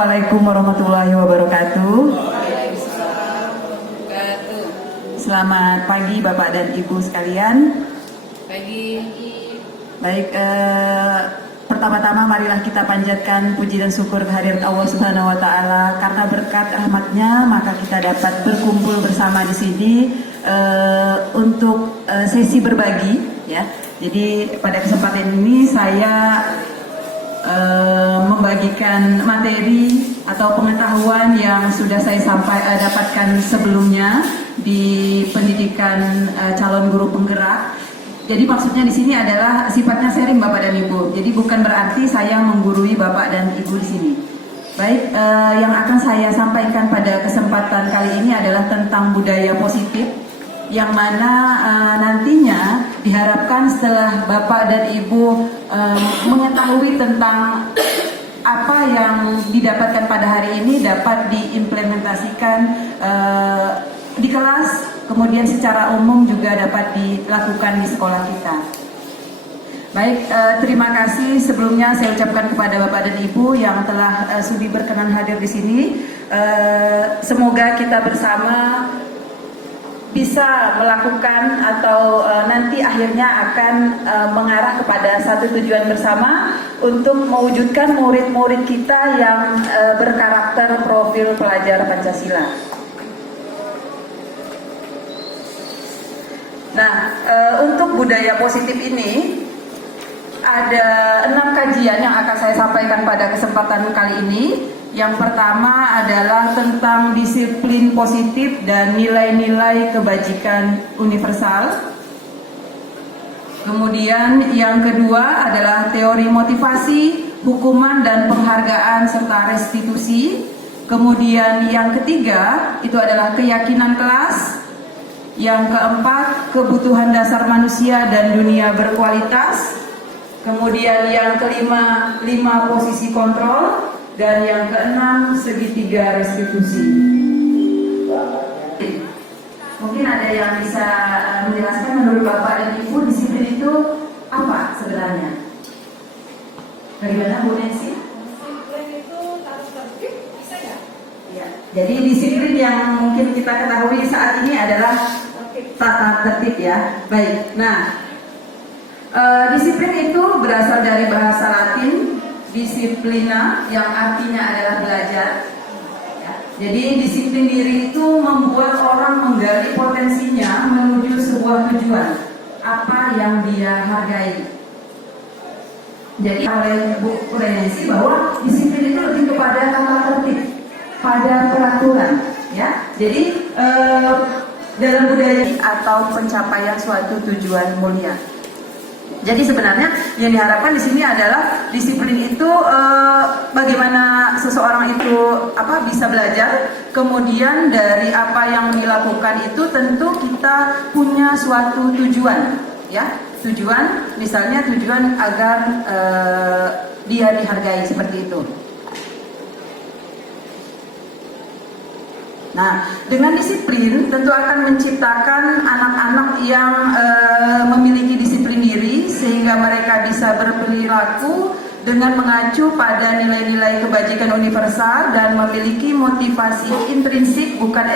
Assalamualaikum warahmatullahi wabarakatuh. Selamat pagi Bapak dan Ibu sekalian. Pagi. Baik, pertama-tama marilah kita panjatkan puji dan syukur kehadirat Allah Subhanahu wa taala, karena berkat rahmatnya maka kita dapat berkumpul bersama di sini untuk sesi berbagi ya. Jadi pada kesempatan ini saya membagikan materi atau pengetahuan yang sudah saya dapatkan sebelumnya di pendidikan calon guru penggerak. Jadi maksudnya di sini adalah sifatnya sharing Bapak dan Ibu. Jadi bukan berarti saya menggurui Bapak dan Ibu di sini. Baik, yang akan saya sampaikan pada kesempatan kali ini adalah tentang budaya positif, yang mana nantinya diharapkan setelah Bapak dan Ibu mengetahui tentang apa yang didapatkan pada hari ini dapat diimplementasikan di kelas, kemudian secara umum juga dapat dilakukan di sekolah kita. Baik, terima kasih sebelumnya saya ucapkan kepada Bapak dan Ibu yang telah sudi berkenan hadir di sini. Semoga kita bersama bisa melakukan atau nanti akhirnya akan mengarah kepada satu tujuan bersama untuk mewujudkan murid-murid kita yang berkarakter profil pelajar Pancasila. Nah, untuk budaya positif ini ada 6 kajian yang akan saya sampaikan pada kesempatan kali ini. Yang pertama adalah tentang disiplin positif dan nilai-nilai kebajikan universal. Kemudian yang kedua adalah teori motivasi, hukuman dan penghargaan serta restitusi. Kemudian yang ketiga itu adalah keyakinan kelas. Yang keempat, kebutuhan dasar manusia dan dunia berkualitas. Kemudian yang kelima, 5 posisi kontrol. Dan yang keenam, segitiga restitusi. Mungkin ada yang bisa menjelaskan menurut Bapak dan Ibu, disiplin itu apa sebenarnya? Bagaimana Bu Nancy? Disiplin itu tata tertib, bisa ya? Ya. Jadi disiplin yang mungkin kita ketahui saat ini adalah tata tertib ya. Baik. Nah, disiplin itu berasal dari bahasa Latin disiplina, yang artinya adalah belajar ya. Jadi disiplin diri itu membuat orang menggali potensinya menuju sebuah tujuan apa yang dia hargai. Jadi oleh Bu Renesi bahwa disiplin itu lebih kepada tata tertib, pada peraturan ya. Jadi dalam budaya atau pencapaian suatu tujuan mulia. Jadi sebenarnya yang diharapkan di sini adalah disiplin itu bagaimana seseorang itu bisa belajar, kemudian dari apa yang dilakukan itu tentu kita punya suatu tujuan, ya tujuan, misalnya tujuan agar dia dihargai seperti itu. Nah, dengan disiplin tentu akan menciptakan anak-anak yang memiliki disiplin diri sehingga mereka bisa berperilaku dengan mengacu pada nilai-nilai kebajikan universal dan memiliki motivasi intrinsik bukan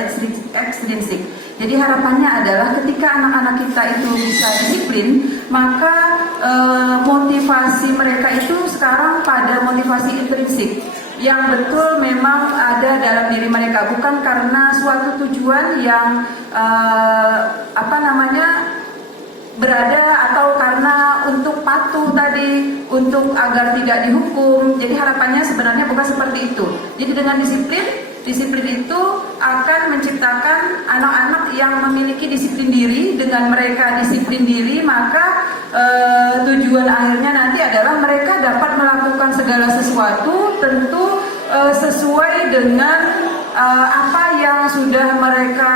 ekstrinsik. Jadi harapannya adalah ketika anak-anak kita itu bisa disiplin, maka motivasi mereka itu sekarang pada motivasi intrinsik yang betul memang ada dalam diri mereka, bukan karena suatu tujuan yang berada atau karena untuk patuh tadi, untuk agar tidak dihukum. Jadi harapannya sebenarnya bukan seperti itu. Jadi dengan disiplin itu akan menciptakan anak-anak yang memiliki disiplin diri. Dengan mereka disiplin diri, maka tujuan akhirnya nanti adalah mereka dapat melakukan segala sesuatu tentu sesuai dengan apa yang sudah mereka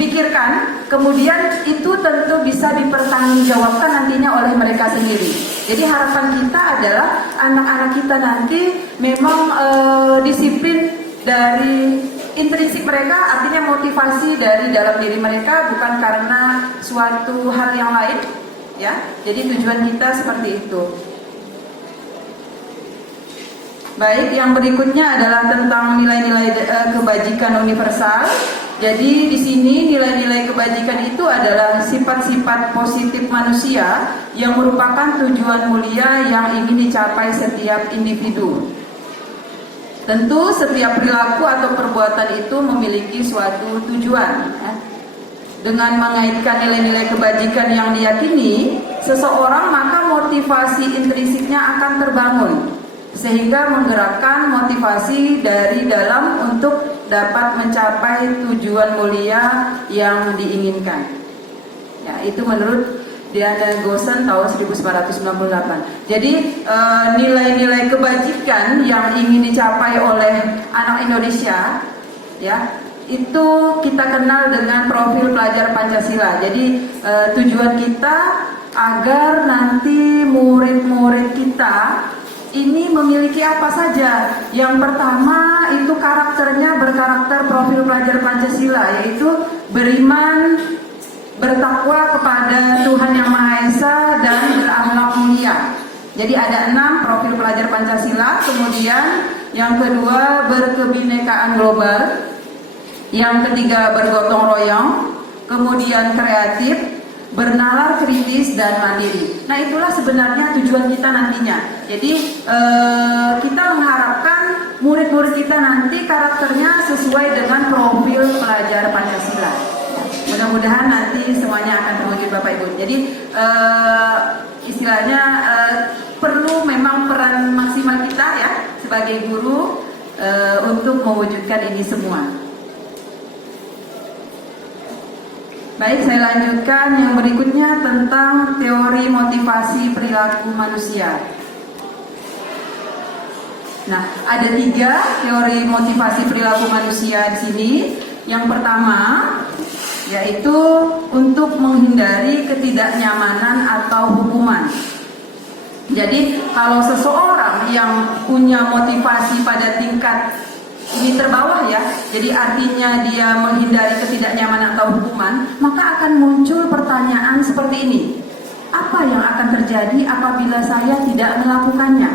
pikirkan, kemudian itu tentu bisa dipertanggungjawabkan nantinya oleh mereka sendiri. Jadi harapan kita adalah anak-anak kita nanti memang disiplin dari intrinsik mereka, artinya motivasi dari dalam diri mereka, bukan karena suatu hal yang lain, ya. Jadi tujuan kita seperti itu. Baik, yang berikutnya adalah tentang nilai-nilai kebajikan universal. Jadi di sini nilai-nilai kebajikan itu adalah sifat-sifat positif manusia yang merupakan tujuan mulia yang ingin dicapai setiap individu. Tentu setiap perilaku atau perbuatan itu memiliki suatu tujuan. Dengan mengaitkan nilai-nilai kebajikan yang diyakini seseorang, maka motivasi intrinsiknya akan terbangun, sehingga menggerakkan motivasi dari dalam untuk dapat mencapai tujuan mulia yang diinginkan. Ya, itu menurut Diana Gosen tahun 1998. Jadi nilai-nilai kebajikan yang ingin dicapai oleh anak Indonesia, ya, itu kita kenal dengan profil pelajar Pancasila. Jadi tujuan kita agar nanti murid-murid kita ini memiliki apa saja. Yang pertama itu karakternya berkarakter profil pelajar Pancasila, yaitu beriman, bertakwa kepada Tuhan Yang Maha Esa, dan berakhlak mulia. Jadi ada 6 profil pelajar Pancasila. Kemudian yang kedua berkebinekaan global, yang ketiga bergotong royong, kemudian kreatif, bernalar kritis, dan mandiri. Nah, itulah sebenarnya tujuan kita nantinya. Jadi kita mengharapkan murid-murid kita nanti karakternya sesuai dengan profil pelajar Pancasila. Mudah-mudahan nanti semuanya akan terwujud Bapak Ibu. Jadi istilahnya perlu memang peran maksimal kita ya sebagai guru untuk mewujudkan ini semua. Baik, saya lanjutkan yang berikutnya tentang teori motivasi perilaku manusia. Nah, ada 3 teori motivasi perilaku manusia di sini. Yang pertama yaitu untuk menghindari ketidaknyamanan atau hukuman. Jadi kalau seseorang yang punya motivasi pada tingkat ini terbawah ya, jadi artinya dia menghindari ketidaknyamanan atau hukuman, maka akan muncul pertanyaan seperti ini: apa yang akan terjadi apabila saya tidak melakukannya?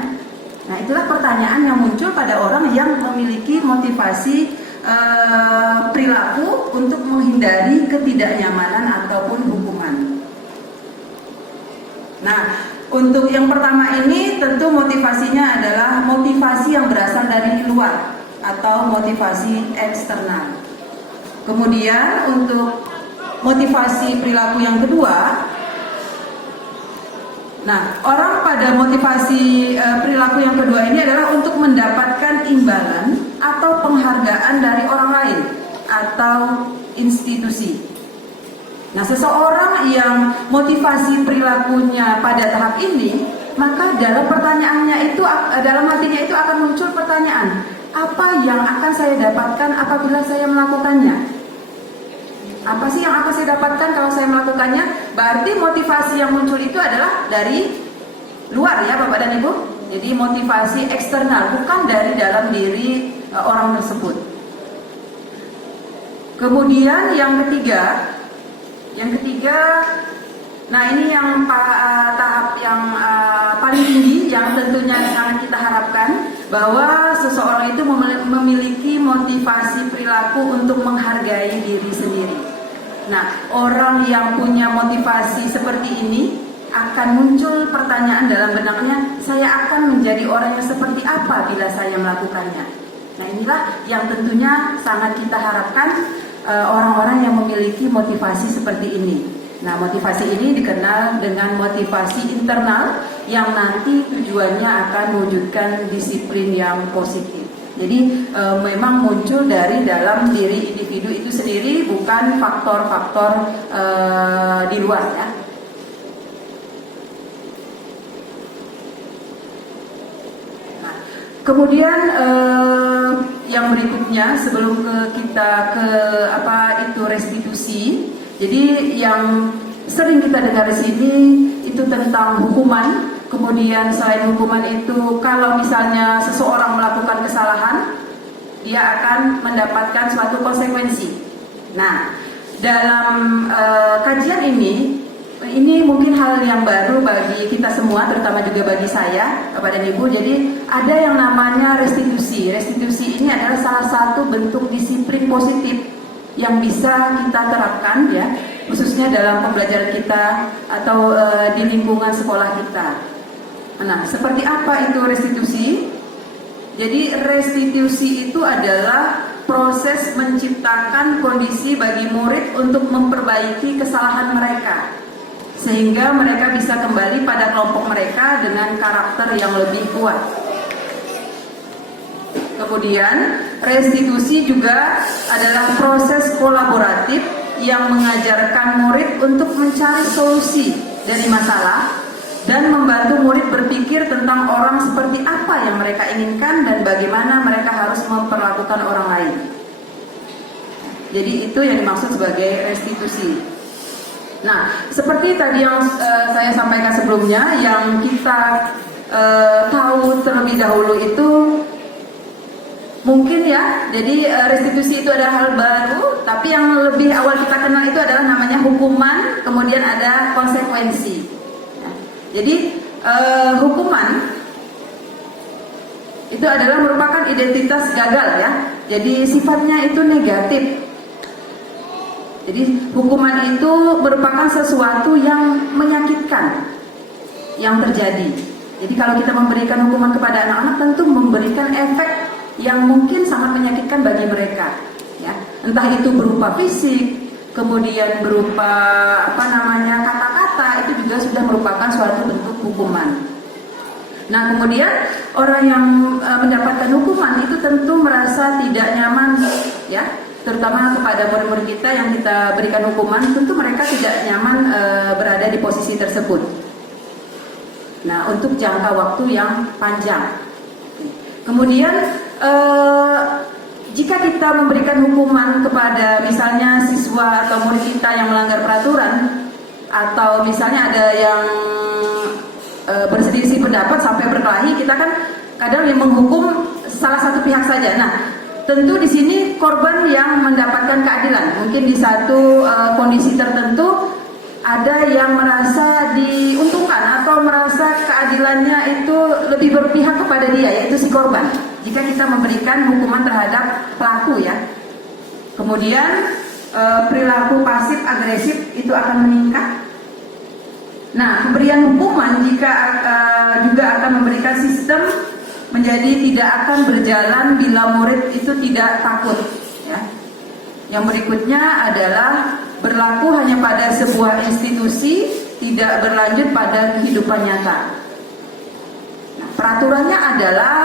Nah, itulah pertanyaan yang muncul pada orang yang memiliki motivasi perilaku untuk menghindari ketidaknyamanan ataupun hukuman. Nah, untuk yang pertama ini tentu motivasinya adalah motivasi yang berasal dari luar atau motivasi eksternal. Kemudian untuk motivasi perilaku yang kedua, nah, orang pada motivasi perilaku yang kedua ini adalah untuk mendapatkan imbalan atau penghargaan dari orang lain atau institusi. Nah, seseorang yang motivasi perilakunya pada tahap ini, maka dalam pertanyaannya itu, dalam hatinya itu akan muncul pertanyaan: apa yang akan saya dapatkan apabila saya melakukannya? Apa sih yang akan saya dapatkan kalau saya melakukannya? Berarti motivasi yang muncul itu adalah dari luar ya Bapak dan Ibu. Jadi motivasi eksternal, bukan dari dalam diri orang tersebut. Kemudian yang ketiga, nah ini yang tahap yang paling tinggi yang tentunya sangat kita harapkan, bahwa seseorang itu memiliki motivasi perilaku untuk menghargai diri sendiri. Nah, orang yang punya motivasi seperti ini akan muncul pertanyaan dalam benaknya: saya akan menjadi orang yang seperti apa bila saya melakukannya? Nah, inilah yang tentunya sangat kita harapkan orang-orang yang memiliki motivasi seperti ini. Nah, motivasi ini dikenal dengan motivasi internal yang nanti tujuannya akan mewujudkan disiplin yang positif. Jadi memang muncul dari dalam diri individu itu sendiri, bukan faktor-faktor di luar ya. Nah, kemudian yang berikutnya sebelum kita ke restitusi. Jadi yang sering kita dengar di sini itu tentang hukuman. Kemudian selain hukuman itu, kalau misalnya seseorang melakukan kesalahan, dia akan mendapatkan suatu konsekuensi. Nah, dalam kajian ini Ini mungkin hal yang baru bagi kita semua, terutama juga bagi saya, Bapak dan Ibu. Jadi ada yang namanya restitusi. Restitusi ini adalah salah satu bentuk disiplin positif yang bisa kita terapkan ya, khususnya dalam pembelajaran kita atau di lingkungan sekolah kita. Nah, seperti apa itu restitusi? Jadi restitusi itu adalah proses menciptakan kondisi bagi murid untuk memperbaiki kesalahan mereka, sehingga mereka bisa kembali pada kelompok mereka dengan karakter yang lebih kuat. Kemudian restitusi juga adalah proses kolaboratif yang mengajarkan murid untuk mencari solusi dari masalah dan membantu murid berpikir tentang orang seperti apa yang mereka inginkan dan bagaimana mereka harus memperlakukan orang lain. Jadi itu yang dimaksud sebagai restitusi. Nah, seperti tadi yang saya sampaikan sebelumnya, yang kita tahu terlebih dahulu itu mungkin ya, jadi restitusi itu adalah hal baru, tapi yang lebih awal kita kenal itu adalah namanya hukuman, kemudian ada konsekuensi. Jadi hukuman itu adalah merupakan identitas gagal ya. Jadi sifatnya itu negatif. Jadi hukuman itu merupakan sesuatu yang menyakitkan yang terjadi. Jadi kalau kita memberikan hukuman kepada anak-anak tentu memberikan efek yang mungkin sangat menyakitkan bagi mereka. Ya, entah itu berupa fisik, kemudian berupa kata-kata, itu juga sudah merupakan suatu bentuk hukuman. Nah, kemudian orang yang mendapatkan hukuman itu tentu merasa tidak nyaman ya, terutama kepada murid-murid kita yang kita berikan hukuman, tentu mereka tidak nyaman berada di posisi tersebut. Nah, untuk jangka waktu yang panjang. Kemudian jika kita memberikan hukuman kepada misalnya siswa atau murid kita yang melanggar peraturan, atau misalnya ada yang berselisih pendapat sampai berkelahi, kita kan kadang menghukum salah satu pihak saja. Nah, tentu di sini korban yang mendapatkan keadilan. Mungkin di satu kondisi tertentu ada yang merasa diuntungkan atau merasa keadilannya itu lebih berpihak kepada dia, yaitu si korban. Jika kita memberikan hukuman terhadap pelaku ya, kemudian perilaku pasif agresif itu akan meningkat. Nah, pemberian hukuman jika juga akan memberikan sistem menjadi tidak akan berjalan bila murid itu tidak takut ya. Yang berikutnya adalah berlaku hanya pada sebuah institusi, tidak berlanjut pada kehidupan nyata. Nah, peraturannya adalah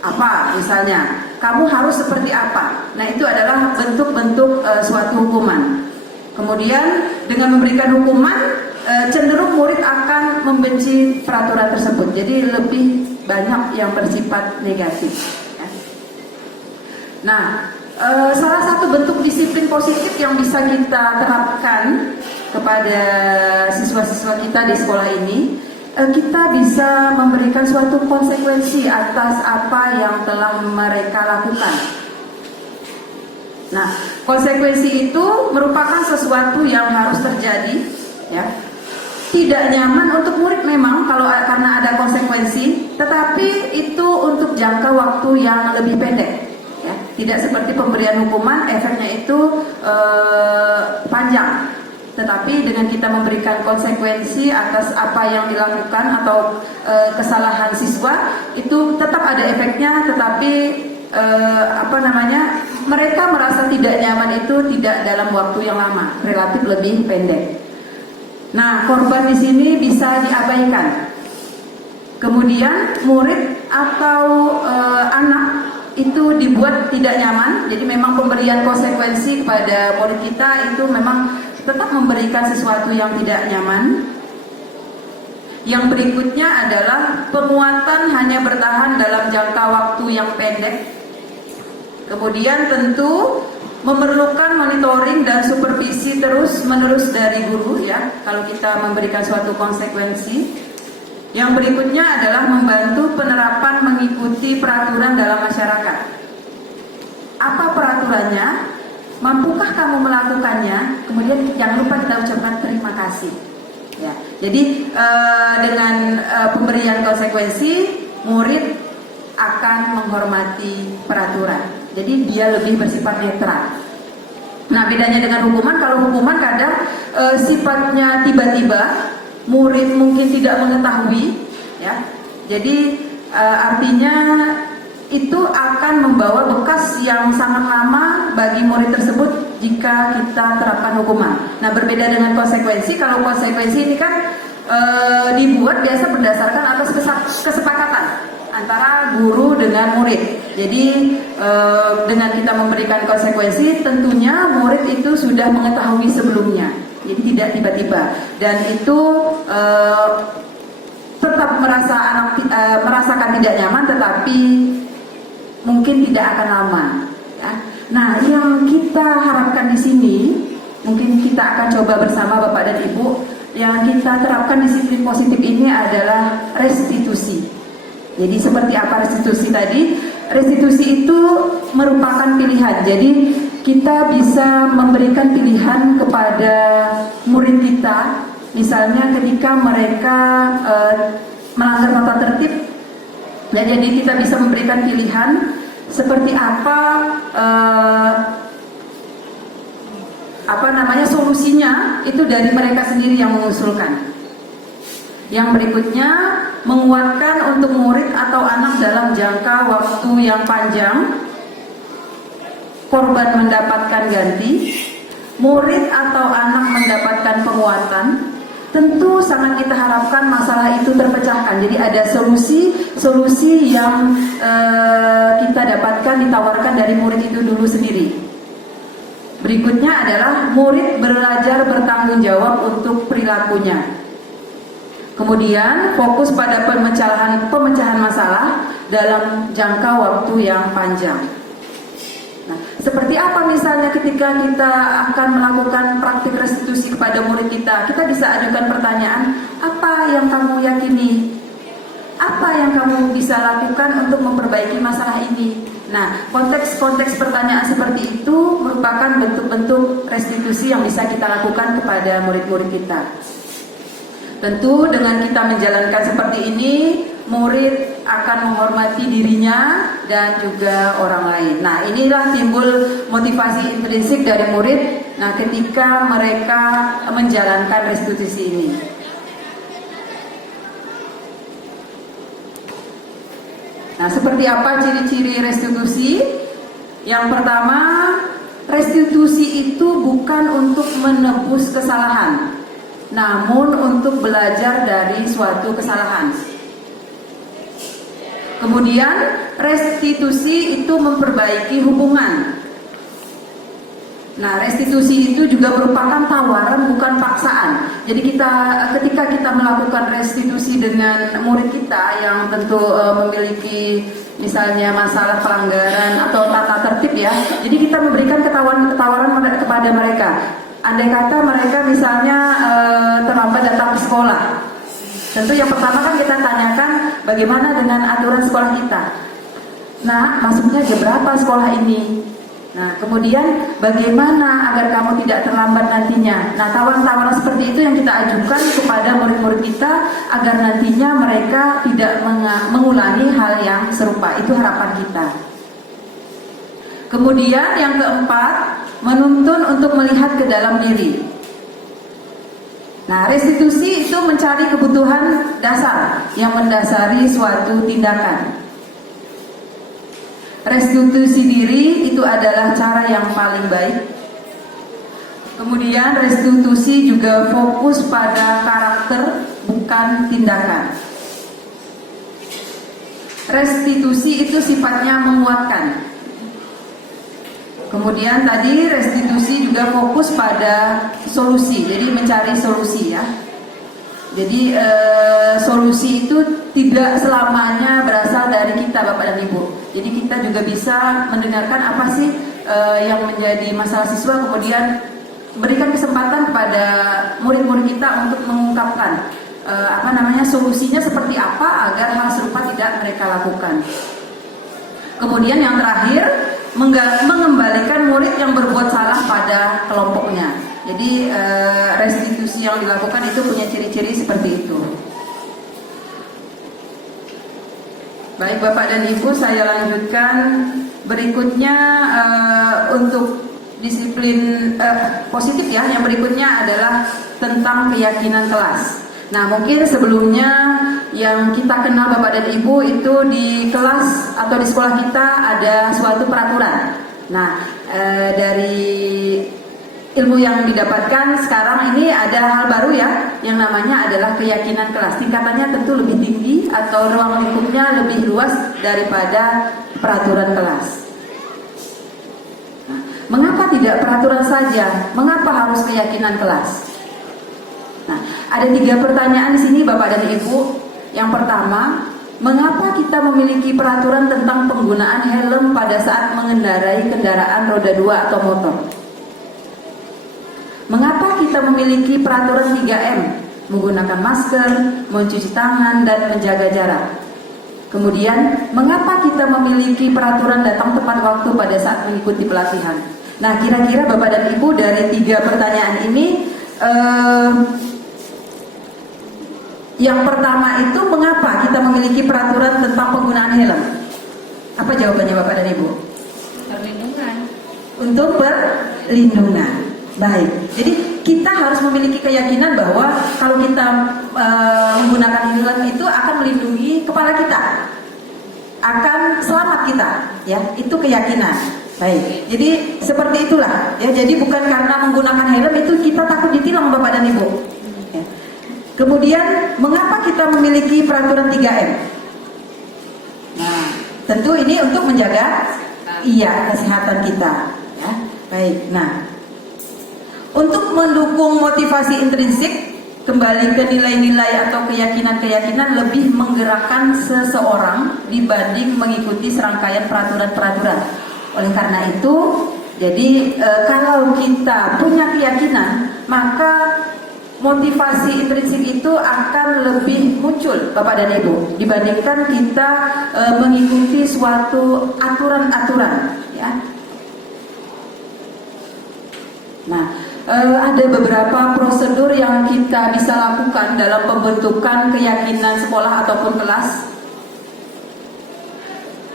apa? Misalnya, kamu harus seperti apa? Nah, itu adalah bentuk-bentuk suatu hukuman. Kemudian dengan memberikan hukuman, cenderung murid akan membenci peraturan tersebut. Jadi lebih banyak yang bersifat negatif ya. Nah, salah satu bentuk disiplin positif yang bisa kita terapkan kepada siswa-siswa kita di sekolah ini, kita bisa memberikan suatu konsekuensi atas apa yang telah mereka lakukan. Nah, konsekuensi itu merupakan sesuatu yang harus terjadi ya. Tidak nyaman untuk murid memang karena ada konsekuensi, tetapi itu untuk jangka waktu yang lebih pendek ya. Tidak seperti pemberian hukuman, efeknya itu panjang. Tetapi dengan kita memberikan konsekuensi atas apa yang dilakukan atau kesalahan siswa, itu tetap ada efeknya, tetapi mereka merasa tidak nyaman itu tidak dalam waktu yang lama, relatif lebih pendek. Nah, korban di sini bisa diabaikan. Kemudian murid atau anak itu dibuat tidak nyaman. Jadi memang pemberian konsekuensi kepada murid kita itu memang tetap memberikan sesuatu yang tidak nyaman. Yang berikutnya adalah penguatan hanya bertahan dalam jangka waktu yang pendek. Kemudian tentu memerlukan monitoring dan supervisi terus-menerus dari guru ya, kalau kita memberikan suatu konsekuensi. Yang berikutnya adalah membantu penerapan mengikuti peraturan dalam masyarakat. Apa peraturannya? Mampukah kamu melakukannya? Kemudian kemudian jangan lupa kita ucapkan terima kasih. Ya, jadi dengan pemberian konsekuensi, murid akan menghormati peraturan. Jadi dia lebih bersifat netral. Nah, bedanya dengan hukuman, kalau hukuman kadang sifatnya tiba-tiba, murid mungkin tidak mengetahui, ya. Jadi artinya itu akan membawa bekas yang sangat lama bagi murid tersebut jika kita terapkan hukuman. Nah, berbeda dengan konsekuensi. Kalau konsekuensi ini kan dibuat biasa berdasarkan atas kesepakatan antara guru dengan murid. Jadi dengan kita memberikan konsekuensi, tentunya murid itu sudah mengetahui sebelumnya. Jadi tidak tiba-tiba, dan itu tetap merasakan tidak nyaman, tetapi mungkin tidak akan lama. Ya. Nah, yang kita harapkan di sini, mungkin kita akan coba bersama Bapak dan Ibu, yang kita terapkan disiplin positif ini adalah restitusi. Jadi seperti apa restitusi tadi? Restitusi itu merupakan pilihan. Jadi kita bisa memberikan pilihan kepada murid kita, misalnya ketika mereka melanggar tata tertib. Dan jadi kita bisa memberikan pilihan seperti apa solusinya, itu dari mereka sendiri yang mengusulkan. Yang berikutnya, menguatkan untuk murid atau anak dalam jangka waktu yang panjang, korban mendapatkan ganti, murid atau anak mendapatkan penguatan. Tentu sangat kita harapkan masalah itu terpecahkan. Jadi ada solusi yang kita dapatkan, ditawarkan dari murid itu dulu sendiri. Berikutnya adalah murid belajar bertanggung jawab untuk perilakunya. Kemudian fokus pada pemecahan masalah dalam jangka waktu yang panjang. Nah, seperti apa misalnya ketika kita akan melakukan praktik restitusi kepada murid kita, kita bisa ajukan pertanyaan, apa yang kamu yakini? Apa yang kamu bisa lakukan untuk memperbaiki masalah ini? Nah, konteks pertanyaan seperti itu merupakan bentuk-bentuk restitusi yang bisa kita lakukan kepada murid-murid kita. Tentu dengan kita menjalankan seperti ini, murid akan menghormati dirinya dan juga orang lain. Nah, inilah timbul motivasi intrinsik dari murid. Nah, ketika mereka menjalankan restitusi ini. Nah, seperti apa ciri-ciri restitusi? Yang pertama, restitusi itu bukan untuk menebus kesalahan, namun untuk belajar dari suatu kesalahan. Kemudian restitusi itu memperbaiki hubungan. Nah, restitusi itu juga merupakan tawaran, bukan paksaan. Jadi ketika kita melakukan restitusi dengan murid kita yang tentu memiliki misalnya masalah pelanggaran atau tata tertib, ya. Jadi kita memberikan tawaran kepada mereka. Andai kata mereka misalnya terlambat datang ke sekolah, tentu yang pertama kan kita tanyakan bagaimana dengan aturan sekolah kita. Nah, masuknya jam berapa sekolah ini? Nah, kemudian bagaimana agar kamu tidak terlambat nantinya? Nah, tawaran-tawaran seperti itu yang kita ajukan kepada murid-murid kita agar nantinya mereka tidak mengulangi hal yang serupa. Itu harapan kita. Kemudian yang keempat, menuntun untuk melihat ke dalam diri. Nah, restitusi itu mencari kebutuhan dasar yang mendasari suatu tindakan. Restitusi diri itu adalah cara yang paling baik. Kemudian restitusi juga fokus pada karakter, bukan tindakan. Restitusi itu sifatnya menguatkan. Kemudian tadi restitusi juga fokus pada solusi, jadi mencari solusi, ya. Jadi solusi itu tidak selamanya berasal dari kita, Bapak dan Ibu. Jadi kita juga bisa mendengarkan apa sih yang menjadi masalah siswa, kemudian berikan kesempatan kepada murid-murid kita untuk mengungkapkan solusinya seperti apa agar hal serupa tidak mereka lakukan. Kemudian yang terakhir, mengembalikan murid yang berbuat salah pada kelompoknya. Jadi restitusi yang dilakukan itu punya ciri-ciri seperti itu. Baik Bapak dan Ibu, saya lanjutkan. Berikutnya untuk disiplin positif ya. Yang berikutnya adalah tentang keyakinan kelas. Nah, mungkin sebelumnya yang kita kenal Bapak dan Ibu itu di kelas atau di sekolah kita ada suatu peraturan. Nah, dari ilmu yang didapatkan sekarang ini ada hal baru ya, yang namanya adalah keyakinan kelas. Tingkatannya tentu lebih tinggi atau ruang lingkupnya lebih luas daripada peraturan kelas. Nah, mengapa tidak peraturan saja? Mengapa harus keyakinan kelas? Nah, ada 3 pertanyaan di sini Bapak dan Ibu. Yang pertama, mengapa kita memiliki peraturan tentang penggunaan helm pada saat mengendarai kendaraan roda 2 atau motor? Mengapa kita memiliki peraturan 3M? Menggunakan masker, mencuci tangan, dan menjaga jarak. Kemudian, mengapa kita memiliki peraturan datang tepat waktu pada saat mengikuti pelatihan? Nah, kira-kira Bapak dan Ibu dari 3 pertanyaan ini, yang pertama itu mengapa kita memiliki peraturan tentang penggunaan helm? Apa jawabannya Bapak dan Ibu? Perlindungan. Untuk perlindungan. Baik. Jadi kita harus memiliki keyakinan bahwa kalau kita menggunakan helm itu akan melindungi kepala kita, akan selamat kita, ya. Itu keyakinan. Baik. Jadi seperti itulah, ya. Jadi bukan karena menggunakan helm itu kita takut ditilang Bapak dan Ibu. Ya. Kemudian, mengapa kita memiliki peraturan 3M? Nah, tentu ini untuk menjaga kesehatan kita. Ya. Baik. Nah, untuk mendukung motivasi intrinsik, kembali ke nilai-nilai atau keyakinan-keyakinan lebih menggerakkan seseorang dibanding mengikuti serangkaian peraturan-peraturan. Oleh karena itu, jadi kalau kita punya keyakinan, maka motivasi intrinsik itu akan lebih muncul Bapak dan Ibu dibandingkan kita mengikuti suatu aturan-aturan, ya. Nah, ada beberapa prosedur yang kita bisa lakukan dalam pembentukan keyakinan sekolah ataupun kelas.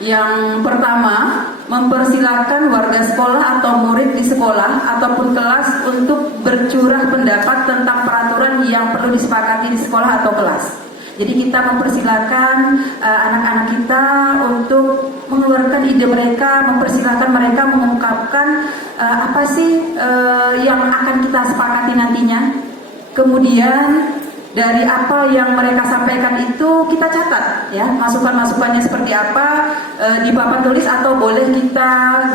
Yang pertama, mempersilahkan warga sekolah atau murid di sekolah ataupun kelas untuk bercurah pendapat tentang peraturan yang perlu disepakati di sekolah atau kelas. Jadi kita mempersilahkan anak-anak kita untuk mengeluarkan ide mereka, mempersilahkan mereka mengungkapkan apa sih yang akan kita sepakati nantinya. Kemudian dari apa yang mereka sampaikan itu kita catat, ya, masukan-masukannya seperti apa di papan tulis atau boleh kita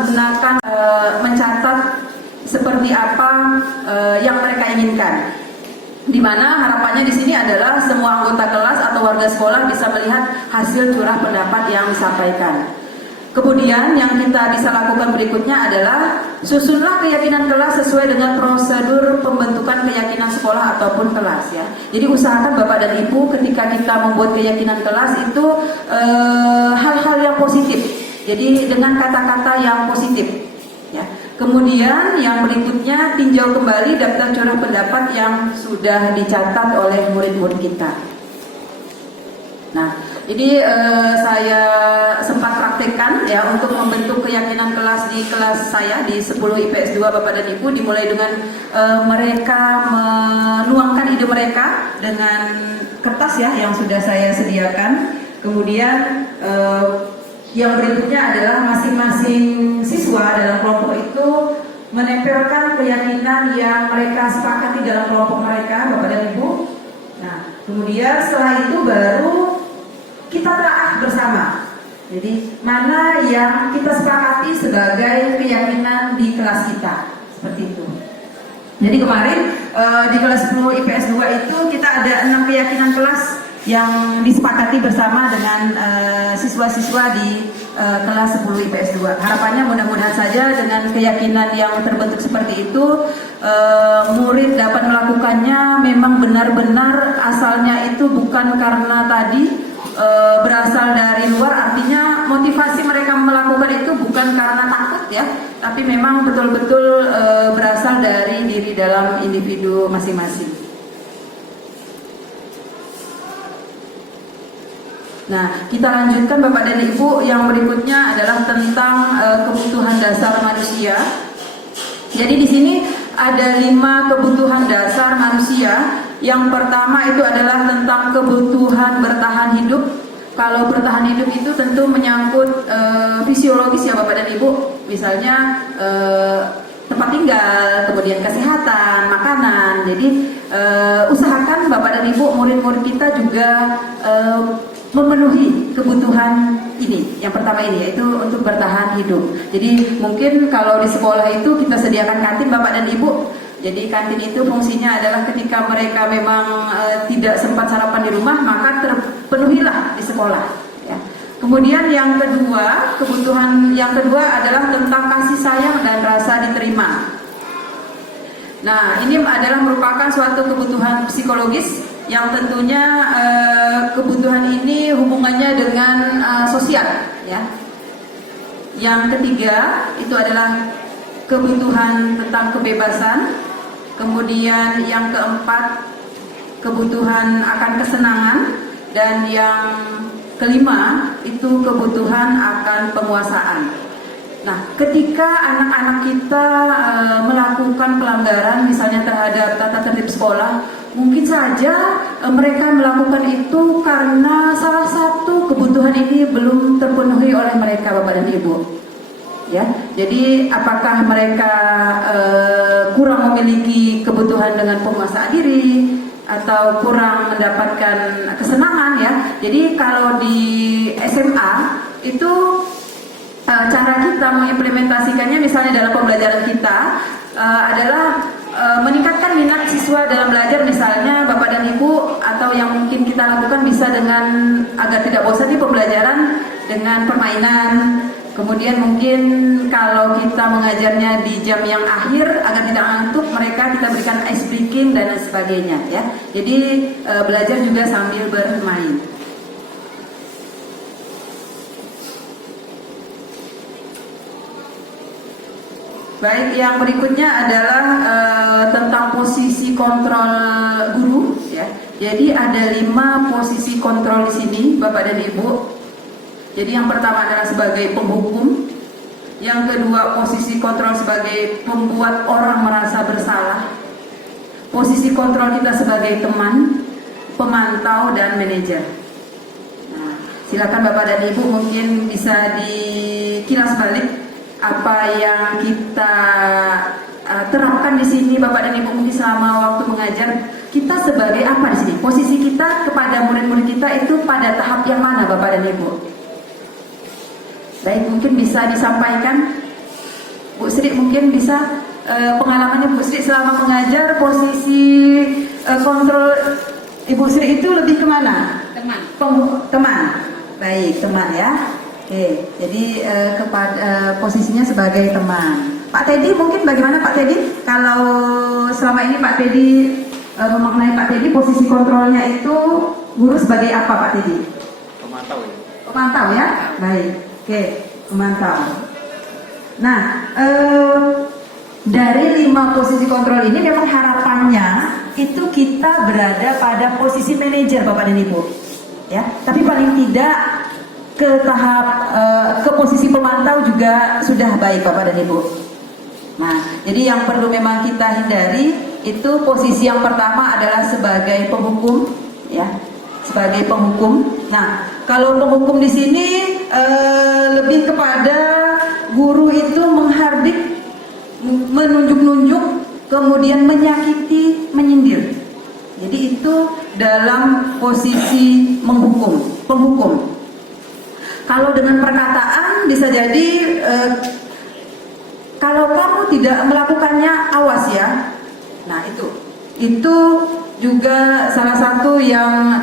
gunakan mencatat seperti apa yang mereka inginkan. Di mana harapannya di sini adalah semua anggota kelas atau warga sekolah bisa melihat hasil curah pendapat yang disampaikan. Kemudian yang kita bisa lakukan berikutnya adalah susunlah keyakinan kelas sesuai dengan prosedur pembentukan keyakinan sekolah ataupun kelas, ya. Jadi usahakan Bapak dan Ibu ketika kita membuat keyakinan kelas itu hal-hal yang positif. Jadi dengan kata-kata yang positif, ya. Kemudian yang berikutnya tinjau kembali daftar curah pendapat yang sudah dicatat oleh murid-murid kita. Nah, jadi saya sempat praktekkan, ya, untuk membentuk keyakinan kelas di kelas saya di 10 IPS 2 Bapak dan Ibu, dimulai dengan mereka menuangkan ide mereka dengan kertas, ya, yang sudah saya sediakan. Kemudian yang berikutnya adalah masing-masing siswa dalam kelompok itu menempelkan keyakinan yang mereka sepakati dalam kelompok mereka, Bapak dan Ibu. Nah, kemudian setelah itu baru kita telaah bersama. Jadi mana yang kita sepakati sebagai keyakinan di kelas kita, seperti itu. Jadi kemarin di kelas 10 IPS 2 itu kita ada 6 keyakinan kelas yang disepakati bersama dengan siswa-siswa di kelas 10 IPS 2. Harapannya mudah-mudahan saja dengan keyakinan yang terbentuk seperti itu, murid dapat melakukannya memang benar-benar asalnya itu bukan karena tadi berasal dari luar, artinya motivasi mereka melakukan itu bukan karena takut ya, tapi memang betul-betul berasal dari diri dalam individu masing-masing. Nah, kita lanjutkan Bapak dan Ibu, yang berikutnya adalah tentang kebutuhan dasar manusia. Jadi di sini ada 5 kebutuhan dasar manusia. Yang pertama itu adalah tentang kebutuhan bertahan hidup. Kalau bertahan hidup itu tentu menyangkut fisiologis ya Bapak dan Ibu. Misalnya tempat tinggal, kemudian kesehatan, makanan. Jadi usahakan Bapak dan Ibu, murid-murid kita juga memenuhi kebutuhan ini. Yang pertama ini yaitu untuk bertahan hidup. Jadi mungkin kalau di sekolah itu kita sediakan kantin Bapak dan Ibu. Jadi kantin itu fungsinya adalah ketika mereka memang tidak sempat sarapan di rumah, maka terpenuhilah di sekolah ya. Kemudian yang kedua, kebutuhan yang kedua adalah tentang kasih sayang dan rasa diterima. Nah, ini adalah merupakan suatu kebutuhan psikologis yang tentunya kebutuhan ini hubungannya dengan sosial ya. Yang ketiga itu adalah kebutuhan tentang kebebasan. Kemudian yang keempat, kebutuhan akan kesenangan. Dan yang kelima itu kebutuhan akan penguasaan. Nah, ketika anak-anak kita melakukan pelanggaran misalnya terhadap tata tertib sekolah, mungkin saja mereka melakukan itu karena salah satu kebutuhan ini belum terpenuhi oleh mereka Bapak dan Ibu. Ya, jadi apakah mereka kurang memiliki kebutuhan dengan penguasaan diri atau kurang mendapatkan kesenangan ya. Jadi kalau di SMA itu cara kita mengimplementasikannya misalnya dalam pembelajaran kita adalah meningkatkan minat siswa dalam belajar, misalnya Bapak dan Ibu, atau yang mungkin kita lakukan bisa dengan agar tidak bosan di pembelajaran dengan permainan. Kemudian mungkin kalau kita mengajarnya di jam yang akhir agar tidak ngantuk, mereka kita berikan ice breaking dan lain sebagainya ya. Jadi belajar juga sambil bermain. Baik, yang berikutnya adalah tentang posisi kontrol guru ya. Jadi ada 5 posisi kontrol di sini Bapak dan Ibu. Jadi yang pertama adalah sebagai penghukum, yang kedua posisi kontrol sebagai pembuat orang merasa bersalah, posisi kontrol kita sebagai teman, pemantau dan manajer. Nah, silakan Bapak dan Ibu mungkin bisa dikilas balik apa yang kita terapkan di sini Bapak dan Ibu mungkin selama waktu mengajar. Kita sebagai apa di sini? Posisi kita kepada murid-murid kita itu pada tahap yang mana Bapak dan Ibu? Baik, mungkin bisa disampaikan Bu Sri, mungkin bisa pengalamannya Bu Sri selama mengajar, posisi kontrol Ibu Sri itu lebih kemana? Teman. Teman. Baik, teman ya. Oke, jadi kepada posisinya sebagai teman. Pak Teddy mungkin bagaimana Pak Teddy? Kalau selama ini Pak Teddy memaknai Pak Teddy posisi kontrolnya itu guru sebagai apa Pak Teddy? Pemantau ya. Pemantau ya? Baik. Oke, pemantau. Nah, dari 5 posisi kontrol ini memang harapannya itu kita berada pada posisi manajer Bapak dan Ibu, ya. Tapi paling tidak ke tahap ke posisi pemantau juga sudah baik Bapak dan Ibu. Nah, jadi yang perlu memang kita hindari itu posisi yang pertama adalah sebagai penghukum, ya, sebagai penghukum. Nah, kalau penghukum di sini lebih kepada guru itu menghardik, menunjuk-nunjuk, kemudian menyakiti, menyindir. Jadi itu dalam posisi menghukum, penghukum. Kalau dengan perkataan bisa jadi kalau kamu tidak melakukannya awas ya. Nah itu juga salah satu yang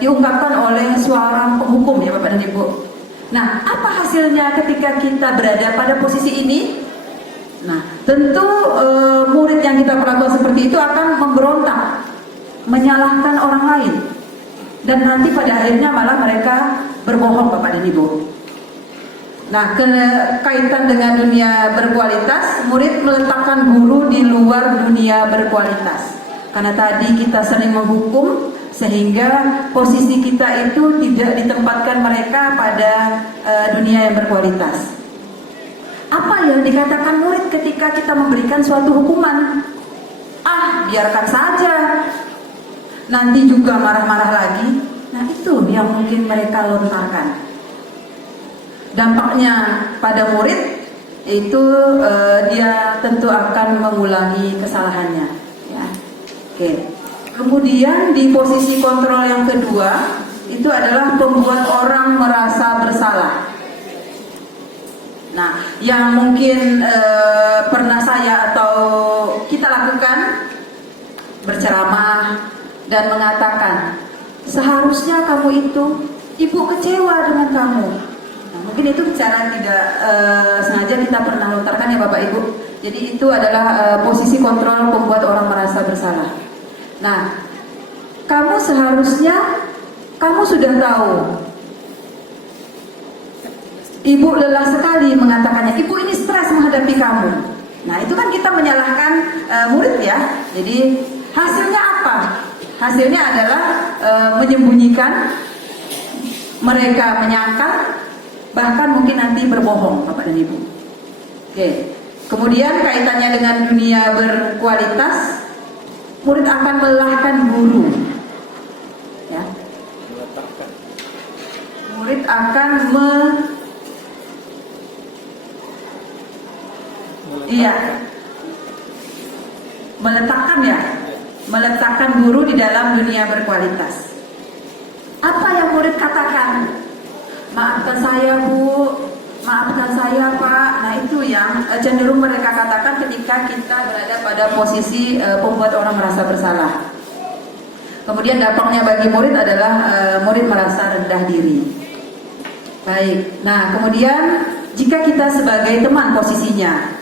diungkapkan oleh seorang penghukum ya Bapak dan Ibu. Nah, apa hasilnya ketika kita berada pada posisi ini? Nah, tentu murid yang kita perlakukan seperti itu akan memberontak, menyalahkan orang lain. dan nanti pada akhirnya malah mereka berbohong Bapak dan Ibu. Nah, kaitan dengan dunia berkualitas, murid meletakkan guru di luar dunia berkualitas. Karena tadi kita sering menghukum, sehingga posisi kita itu tidak ditempatkan mereka pada dunia yang berkualitas. Apa yang dikatakan murid ketika kita memberikan suatu hukuman? Ah, biarkan saja, nanti juga marah-marah lagi. Nah, itu yang mungkin mereka lontarkan. Dampaknya pada murid itu dia tentu akan mengulangi kesalahannya. Ya. Oke. Kemudian di posisi kontrol yang kedua itu adalah membuat orang merasa bersalah. Nah, yang mungkin pernah saya atau kita lakukan, berceramah dan mengatakan, seharusnya kamu itu, ibu kecewa dengan kamu. Nah, mungkin itu bicara tidak sengaja kita pernah lontarkan ya Bapak Ibu. Jadi itu adalah posisi kontrol membuat orang merasa bersalah. Nah, kamu seharusnya, kamu sudah tahu, ibu lelah sekali mengatakannya, ibu ini stres menghadapi kamu. Nah, itu kan kita menyalahkan murid ya. Jadi hasilnya apa? Hasilnya adalah menyembunyikan, mereka menyangkal, bahkan mungkin nanti berbohong Bapak dan Ibu. Oke. Kemudian kaitannya dengan dunia berkualitas, murid akan melelahkan guru. Ya. Murid akan meletakkan guru di dalam dunia berkualitas. Apa yang murid katakan? Maafkan saya Bu, maafkan saya Pak. Nah, itu yang cenderung mereka katakan ketika kita berada pada posisi membuat orang merasa bersalah. Kemudian dampaknya bagi murid adalah murid merasa rendah diri. Baik, nah kemudian jika kita sebagai teman posisinya,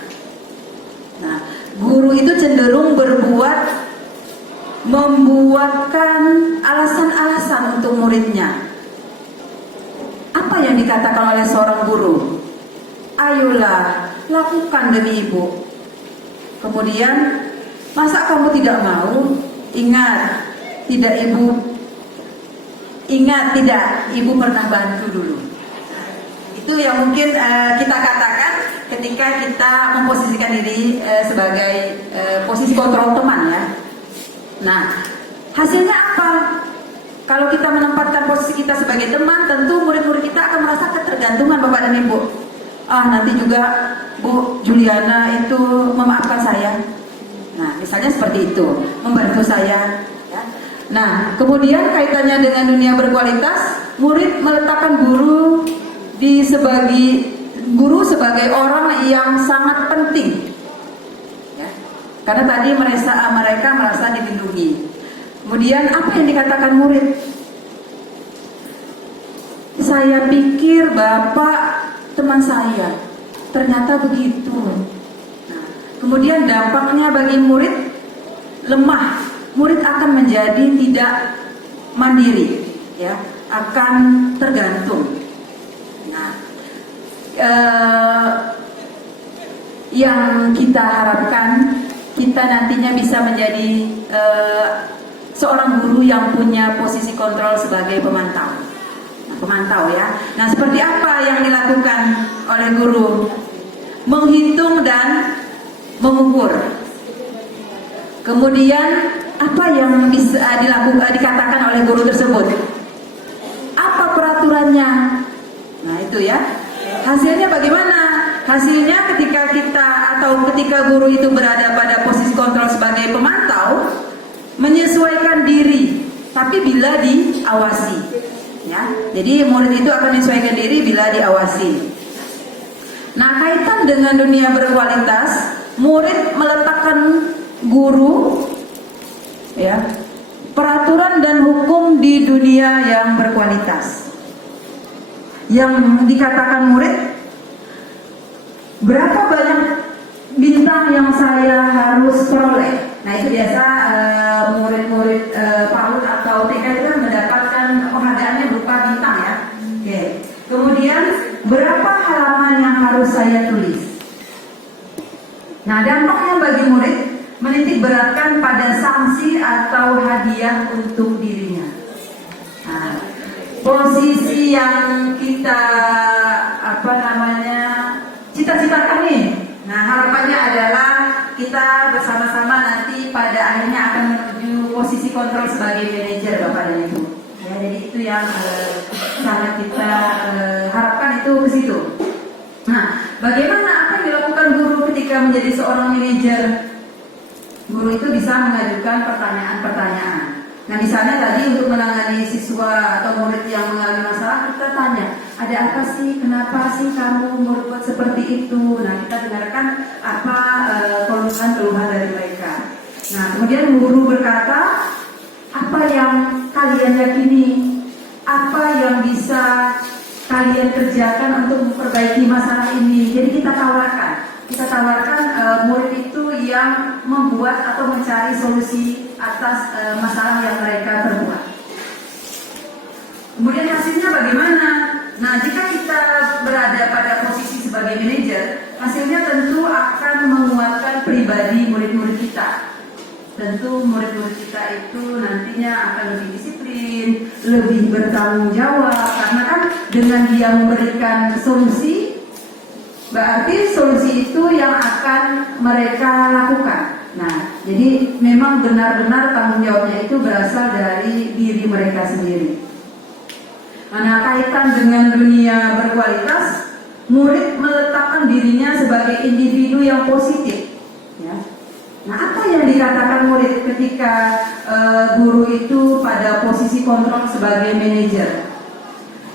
nah guru itu cenderung membuatkan alasan-alasan untuk muridnya. Apa yang dikatakan oleh seorang guru? Ayolah, lakukan demi ibu. Kemudian, masa kamu tidak mau? Ingat tidak, ibu pernah bantu dulu. Itu yang mungkin kita katakan ketika kita memposisikan diri sebagai posisi kontrol teman ya. Nah, hasilnya apa? Kalau kita menempatkan posisi kita sebagai teman, tentu murid-murid kita akan merasa ketergantungan Bapak dan Ibu. Ah, nanti juga Bu Juliana itu memaafkan saya. Nah, misalnya seperti itu, membantu saya. Ya. Nah, kemudian kaitannya dengan dunia berkualitas, murid meletakkan guru sebagai orang yang sangat penting. Ya. Karena tadi mereka merasa dilindungi. Kemudian apa yang dikatakan murid? Saya pikir Bapak teman saya, ternyata begitu. Nah, kemudian dampaknya bagi murid lemah. Murid akan menjadi tidak mandiri, ya, akan tergantung. Nah, yang kita harapkan kita nantinya bisa menjadi seorang guru yang punya posisi kontrol sebagai pemantau. Nah, pemantau ya. Nah, seperti apa yang dilakukan oleh guru? Menghitung dan mengukur. Kemudian apa yang bisa dikatakan oleh guru tersebut? Apa peraturannya? Nah, itu ya. Hasilnya bagaimana? Hasilnya ketika guru itu berada pada posisi kontrol sebagai pemantau, menyesuaikan diri, tapi bila diawasi, ya. Jadi murid itu akan menyesuaikan diri bila diawasi. Nah, kaitan dengan dunia berkualitas, murid meletakkan guru, ya, peraturan dan hukum di dunia yang berkualitas. Yang dikatakan murid, berapa banyak bintang yang saya harus peroleh? Nah, itu biasa murid-murid PAUD atau TK itu kan mendapatkan diberatkan pada sanksi atau hadiah untuk dirinya. Nah, posisi yang kita cita-citakan nih. Nah, harapannya adalah kita bersama-sama nanti pada akhirnya akan menuju posisi kontrol sebagai manajer, Bapak dan Ibu. Ya, jadi itu yang sangat kita harapkan itu ke situ. Nah, bagaimana apa yang dilakukan guru ketika menjadi seorang manajer? Guru itu bisa mengajukan pertanyaan-pertanyaan. Nah, misalnya tadi untuk menangani siswa atau murid yang mengalami masalah, kita tanya, ada apa sih, kenapa sih kamu berbuat seperti itu? Nah, kita dengarkan apa keluhan-keluhan dari mereka. Nah, kemudian guru berkata, apa yang kalian yakini? Apa yang bisa kalian kerjakan untuk memperbaiki masalah ini? Jadi kita tawarkan murid itu yang membuat atau mencari solusi atas masalah yang mereka perbuat. Kemudian hasilnya bagaimana? Nah, jika kita berada pada posisi sebagai manajer, hasilnya tentu akan menguatkan pribadi murid-murid kita. Tentu murid-murid kita itu nantinya akan lebih disiplin, lebih bertanggung jawab, karena kan dengan dia memberikan solusi, berarti solusi itu yang akan mereka lakukan. Nah, jadi memang benar-benar tanggung jawabnya itu berasal dari diri mereka sendiri. Nah, kaitan dengan dunia berkualitas, murid meletakkan dirinya sebagai individu yang positif. Ya. Nah, apa yang dikatakan murid ketika guru itu pada posisi kontrol sebagai manajer?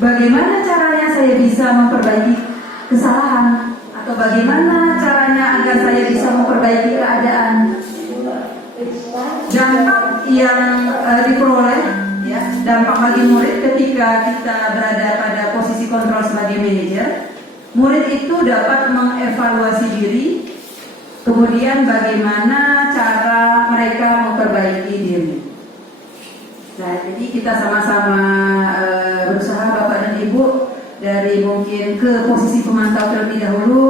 Bagaimana caranya saya bisa memperbaiki kesalahan? Atau bagaimana caranya agar saya bisa memperbaiki keadaan? Dampak yang diperoleh, ya, dampak bagi murid ketika kita berada pada posisi kontrol sebagai manajer, murid itu dapat mengevaluasi diri, kemudian bagaimana cara mereka memperbaiki diri. Nah, jadi kita sama-sama berusaha, Bapak dan Ibu, dari mungkin ke posisi pemantau terlebih dahulu,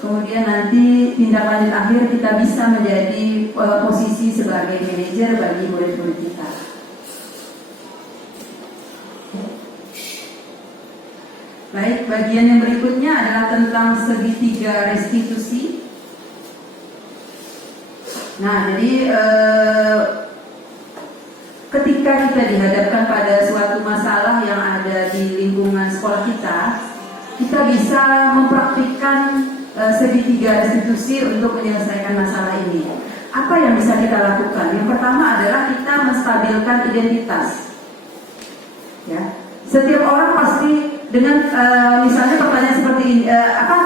kemudian nanti tindak lanjut akhir kita bisa menjadi posisi sebagai manajer bagi murid-murid kita. Baik, bagian yang berikutnya adalah tentang segitiga restitusi. Nah, jadi ketika kita dihadapkan pada suatu masalah yang ada di lingkungan sekolah kita bisa mempraktikkan segitiga restitusi untuk menyelesaikan masalah ini. Apa yang bisa kita lakukan? Yang pertama adalah kita menstabilkan identitas. Ya, setiap orang pasti dengan misalnya pertanyaan seperti ini,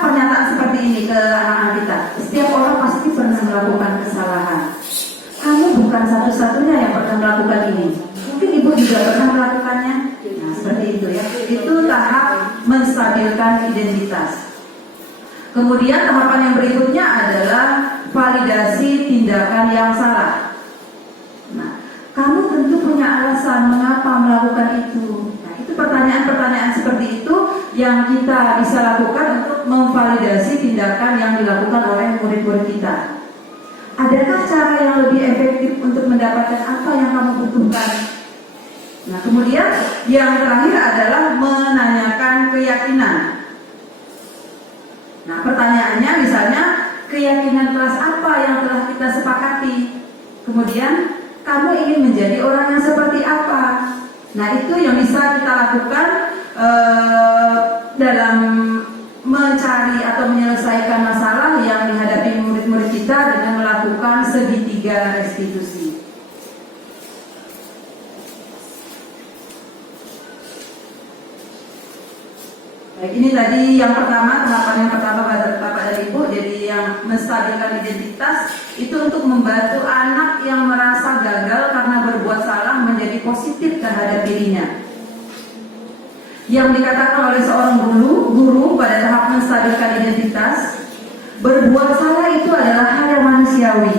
pernyataan seperti ini ke anak-anak kita. Setiap orang pasti pernah melakukan kesalahan. Kamu bukan satu-satunya yang pernah melakukan ini. Mungkin ibu juga pernah melakukannya. Nah, seperti itu ya. Itu tahap menstabilkan identitas. Kemudian tahapan yang berikutnya adalah validasi tindakan yang salah. Nah, kamu tentu punya alasan mengapa melakukan itu. Nah, itu pertanyaan-pertanyaan seperti itu yang kita bisa lakukan untuk memvalidasi tindakan yang dilakukan oleh murid-murid kita. Adakah cara yang lebih efektif untuk mendapatkan apa yang kamu butuhkan? Nah, kemudian yang terakhir adalah menanyakan keyakinan. Nah, pertanyaannya misalnya, keyakinan kelas apa yang telah kita sepakati? Kemudian, kamu ingin menjadi orang yang seperti apa? Nah, itu yang bisa kita lakukan dalam mencari atau menyelesaikan masalah yang dihadapi murid-murid kita dengan melakukan segitiga restitusi. Baik, ini tadi yang pertama, tahapan yang pertama Bapak dan Ibu, jadi yang menstabilkan identitas itu untuk membantu anak yang merasa gagal karena berbuat salah menjadi positif terhadap dirinya. Yang dikatakan oleh seorang guru pada tahap menstabilkan identitas, berbuat salah itu adalah hal yang manusiawi.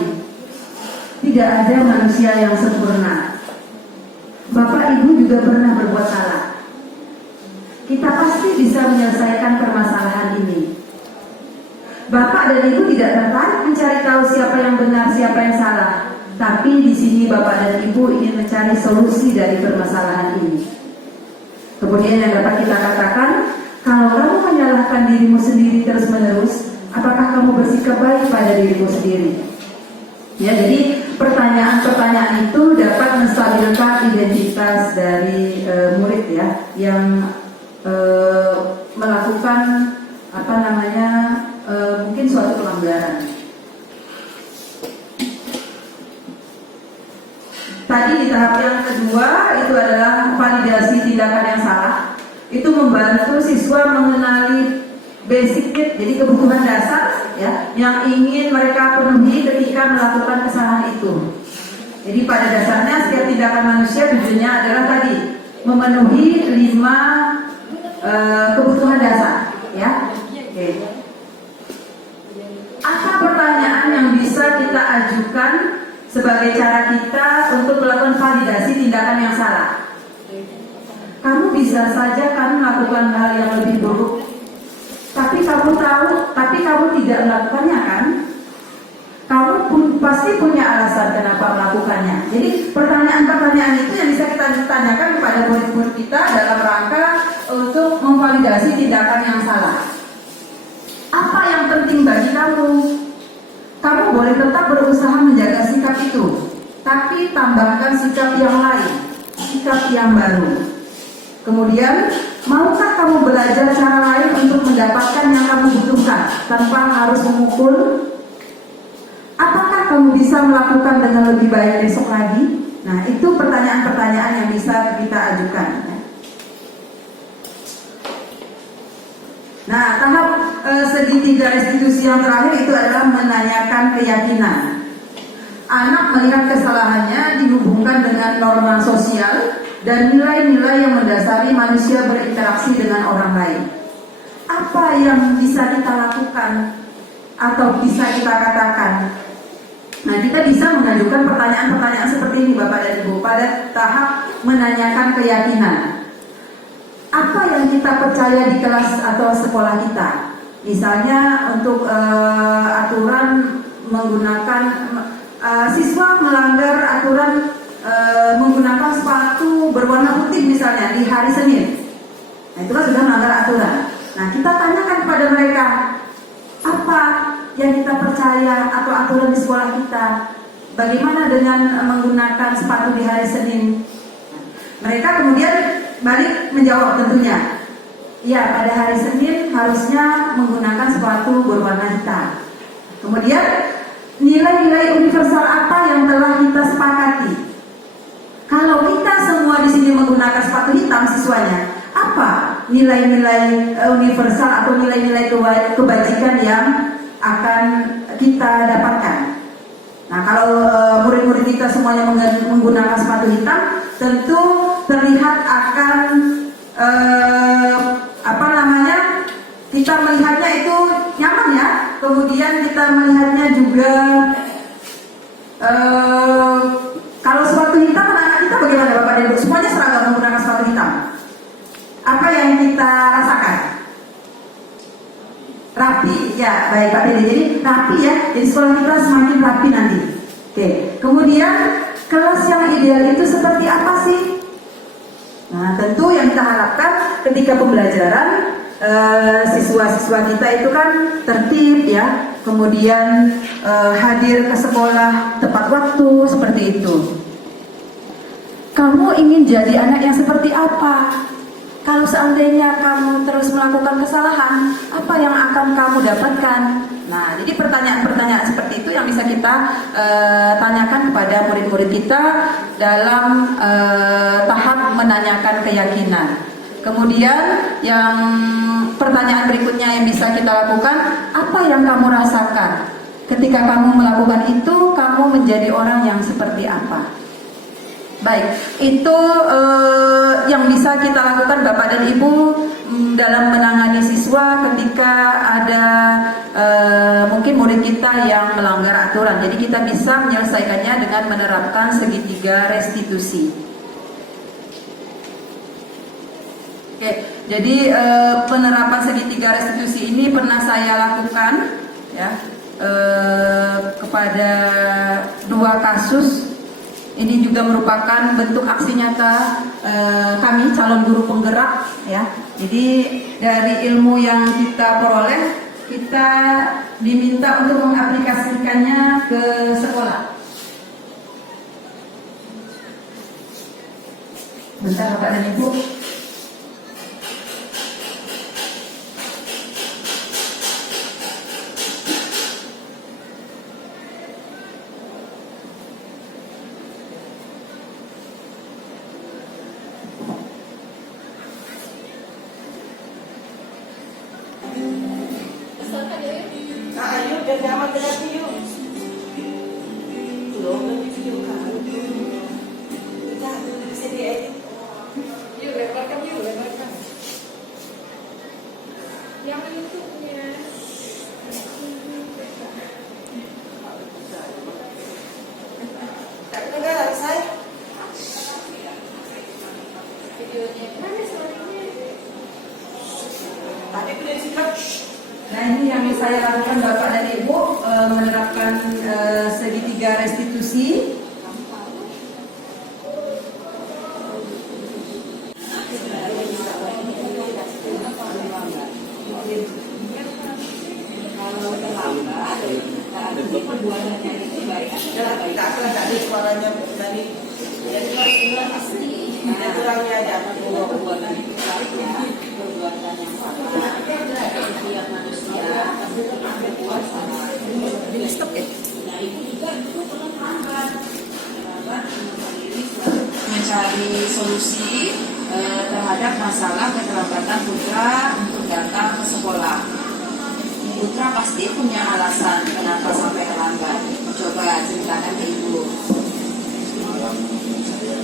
Tidak ada manusia yang sempurna. Bapak Ibu juga pernah berbuat salah. Kita pasti bisa menyelesaikan permasalahan ini. Bapak dan Ibu tidak tertarik mencari tahu siapa yang benar, siapa yang salah. Tapi di sini Bapak dan Ibu ingin mencari solusi dari permasalahan ini. Kemudian yang dapat kita katakan, kalau kamu menyalahkan dirimu sendiri terus-menerus, apakah kamu bersikap baik pada dirimu sendiri? Ya, jadi pertanyaan-pertanyaan itu dapat menstabilkan identitas dari murid ya, yang melakukan mungkin suatu pelanggaran. Tadi di tahap yang kedua itu adalah validasi tindakan yang salah. Itu membantu siswa mengenali basic need, jadi kebutuhan dasar ya, yang ingin mereka penuhi ketika melakukan kesalahan itu. Jadi pada dasarnya setiap tindakan manusia tujuannya adalah tadi memenuhi 5 kebutuhan dasar ya. Oke. Apa pertanyaan yang bisa kita ajukan sebagai cara kita untuk melakukan validasi tindakan yang salah? Kamu bisa saja kan melakukan hal yang lebih buruk, tapi kamu tidak melakukannya kan? Kamu pasti punya alasan kenapa melakukannya. Jadi pertanyaan-pertanyaan itu yang bisa kita tanyakan kepada murid-murid kita dalam rangka untuk memvalidasi tindakan yang salah. Apa yang penting bagi kamu? Kamu boleh tetap berusaha menjaga sikap itu, tapi tambahkan sikap yang lain, sikap yang baru. Kemudian, maukah kamu belajar cara lain untuk mendapatkan yang kamu butuhkan tanpa harus memukul? Apakah kamu bisa melakukan dengan lebih baik besok lagi? Nah, itu pertanyaan-pertanyaan yang bisa kita ajukan. Nah, tahap segitiga restitusi yang terakhir itu adalah menanyakan keyakinan. Anak melihat kesalahannya dihubungkan dengan norma sosial dan nilai-nilai yang mendasari manusia berinteraksi dengan orang lain. Apa yang bisa kita lakukan atau bisa kita katakan? Nah, kita bisa mengajukan pertanyaan-pertanyaan seperti ini Bapak dan Ibu pada tahap menanyakan keyakinan. Apa yang kita percaya di kelas atau sekolah kita? Misalnya untuk aturan menggunakan siswa melanggar aturan menggunakan sepatu berwarna putih misalnya di hari Senin. Nah, itu kan sudah melanggar aturan. Nah, kita tanyakan kepada mereka, apa yang kita percaya atau aturan di sekolah kita? Bagaimana dengan menggunakan sepatu di hari Senin? Mereka kemudian balik menjawab tentunya, ya, pada hari Senin harusnya menggunakan sepatu berwarna hitam. Kemudian nilai-nilai universal apa yang telah kita sepakati? Kalau kita semua di sini menggunakan sepatu hitam siswanya, apa nilai-nilai universal atau nilai-nilai kebajikan yang akan kita dapatkan? Nah, kalau murid-murid kita semuanya menggunakan sepatu hitam, tentu terlihat akan kita melihatnya itu nyaman ya. Kemudian kita melihatnya juga kalau sepatu hitam, anak-anak kita bagaimana Bapak dan Ibu? Semuanya seragam menggunakan sepatu hitam. Apa yang kita rasakan? Rapi, ya, baik Pak Dede. Jadi rapi ya, jadi sekolah kita semakin rapi nanti. Oke, kemudian kelas yang ideal itu seperti apa sih? Nah, tentu yang kita harapkan ketika pembelajaran siswa-siswa kita itu kan tertib ya, kemudian hadir ke sekolah tepat waktu seperti itu. Kamu ingin jadi anak yang seperti apa? Kalau seandainya kamu terus melakukan kesalahan, apa yang akan kamu dapatkan? Nah, jadi pertanyaan-pertanyaan seperti itu yang bisa kita tanyakan kepada murid-murid kita dalam tahap menanyakan keyakinan. Kemudian yang pertanyaan berikutnya yang bisa kita lakukan, apa yang kamu rasakan? Ketika kamu melakukan itu, kamu menjadi orang yang seperti apa? Baik, itu yang bisa kita lakukan Bapak dan Ibu dalam menangani siswa ketika ada mungkin murid kita yang melanggar aturan. Jadi kita bisa menyelesaikannya dengan menerapkan segitiga restitusi. Oke, jadi penerapan segitiga restitusi ini pernah saya lakukan, ya. kepada 2 kasus. Ini juga merupakan bentuk aksi nyata kami calon guru penggerak ya. Jadi dari ilmu yang kita peroleh, kita diminta untuk mengaplikasikannya ke sekolah. Bentar Bapak dan Ibu. Ayo, biar gak amat berarti yuk. Belum, lebih video kamu. Kita bisa diedit. Yuk, lebarkan yuk, lebarkan. Yang YouTube-nya. Udah selesai. Videonya mana suaranya? Tadi udah disikat. Nah ini yang saya lakukan Bapak dan Ibu, menerapkan segitiga restitusi. Tidak akan ada suaranya dari pasti. Ada kurangnya aja. Mencari solusi terhadap masalah keterlambatan Putra untuk datang ke sekolah. Putra pasti punya alasan kenapa sampai terlambat. Coba ceritakan ke Ibu. Malam saya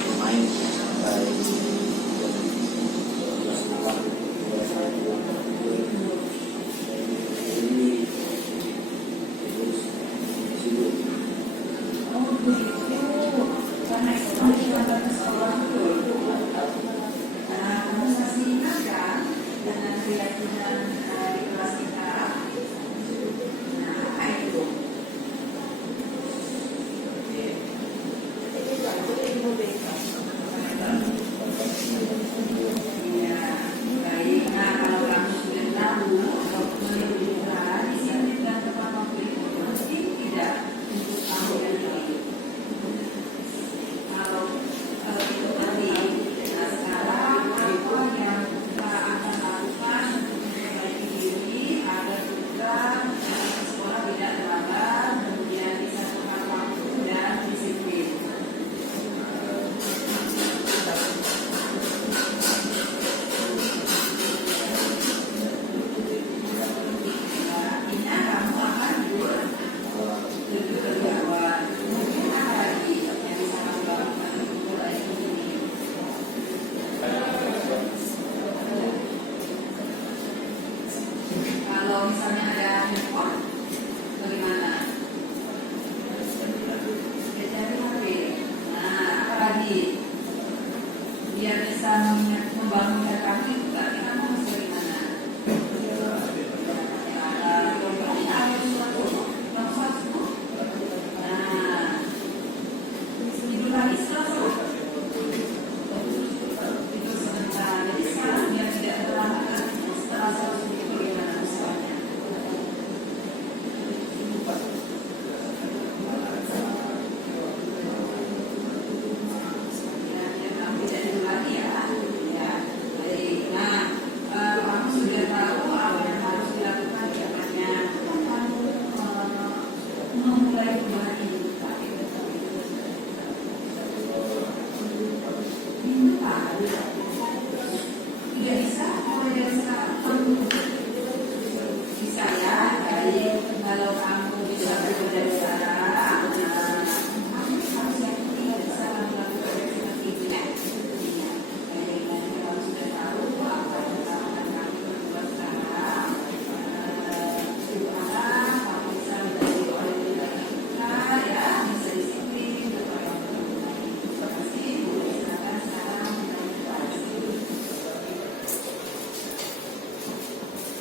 bermain sampai jam 12 malam. Saya pulang tidur. Jadi tidur tidur. Oh begitu, karena itu meninggalkan ke sekolah dulu. Kamu masih ingat kan dengan keyakinan di kelas kita? Nah itu. Iya, baik. Nah kalau kamu sudah tahu menentukan di sini dan tempat waktu itu penting tidak untuk kamu dan diri. Kalau itu penting, nah sekarang apa yang kita akan lakukan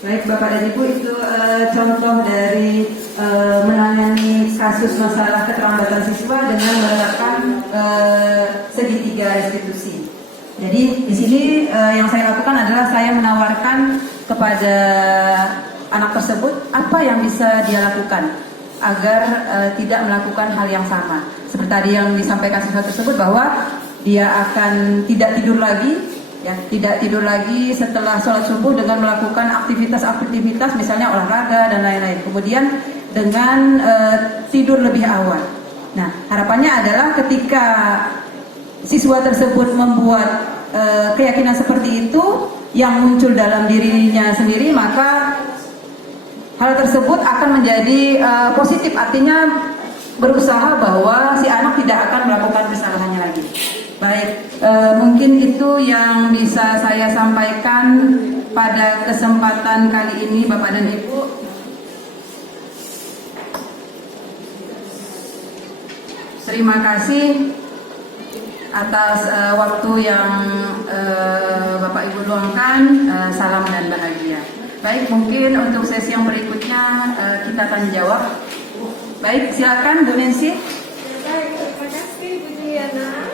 Baik Bapak dan Ibu, itu contoh dari menangani kasus masalah keterlambatan siswa dengan menerapkan segitiga restitusi. Jadi di sini yang saya lakukan adalah saya menawarkan kepada anak tersebut apa yang bisa dia lakukan agar tidak melakukan hal yang sama. Seperti tadi yang disampaikan siswa tersebut bahwa dia akan tidak tidur lagi, ya, tidak tidur lagi setelah sholat subuh dengan melakukan aktivitas-aktivitas misalnya olahraga dan lain-lain. Kemudian dengan tidur lebih awal. Nah, harapannya adalah ketika siswa tersebut membuat keyakinan seperti itu yang muncul dalam dirinya sendiri, maka hal tersebut akan menjadi positif, artinya berusaha bahwa si anak tidak akan melakukan kesalahannya lagi. Baik, mungkin itu yang bisa saya sampaikan pada kesempatan kali ini Bapak dan Ibu. Terima kasih atas waktu yang Bapak Ibu luangkan. Salam dan bahagia. Baik, mungkin untuk sesi yang berikutnya kita akan jawab. Baik, silakan Bu Nancy. Baik, terima kasih Bu Juliana.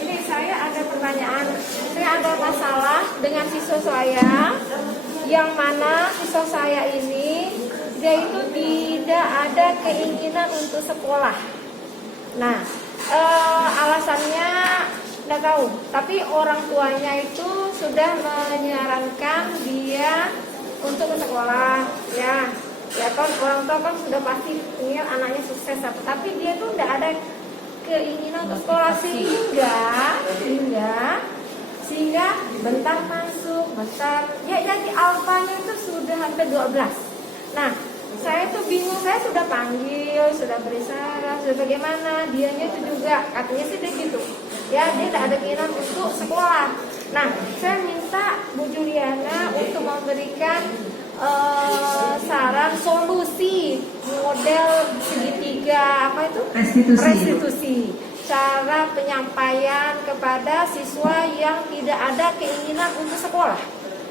Ini saya ada pertanyaan. Saya ada masalah dengan siswa saya, yang mana siswa saya ini dia itu tidak ada keinginan untuk sekolah. Nah, alasannya nggak tahu. Tapi orang tuanya itu sudah menyarankan dia untuk ke sekolah, ya. Ya kan orang tua kan sudah pasti ingin anaknya sukses, tapi dia tuh nggak ada keinginan untuk sekolah sehingga bentar masuk, bentar ya jadi alfanya itu sudah hampir 12. Nah, saya tuh bingung, saya sudah panggil, sudah beri saran, sudah bagaimana, dianya itu juga katanya sih dia gitu. Ya, dia tidak ada keinginan untuk sekolah. Nah, saya minta Bu Juliana untuk memberikan saran solusi model segitiga apa itu? Restitusi. Cara penyampaian kepada siswa yang tidak ada keinginan untuk sekolah.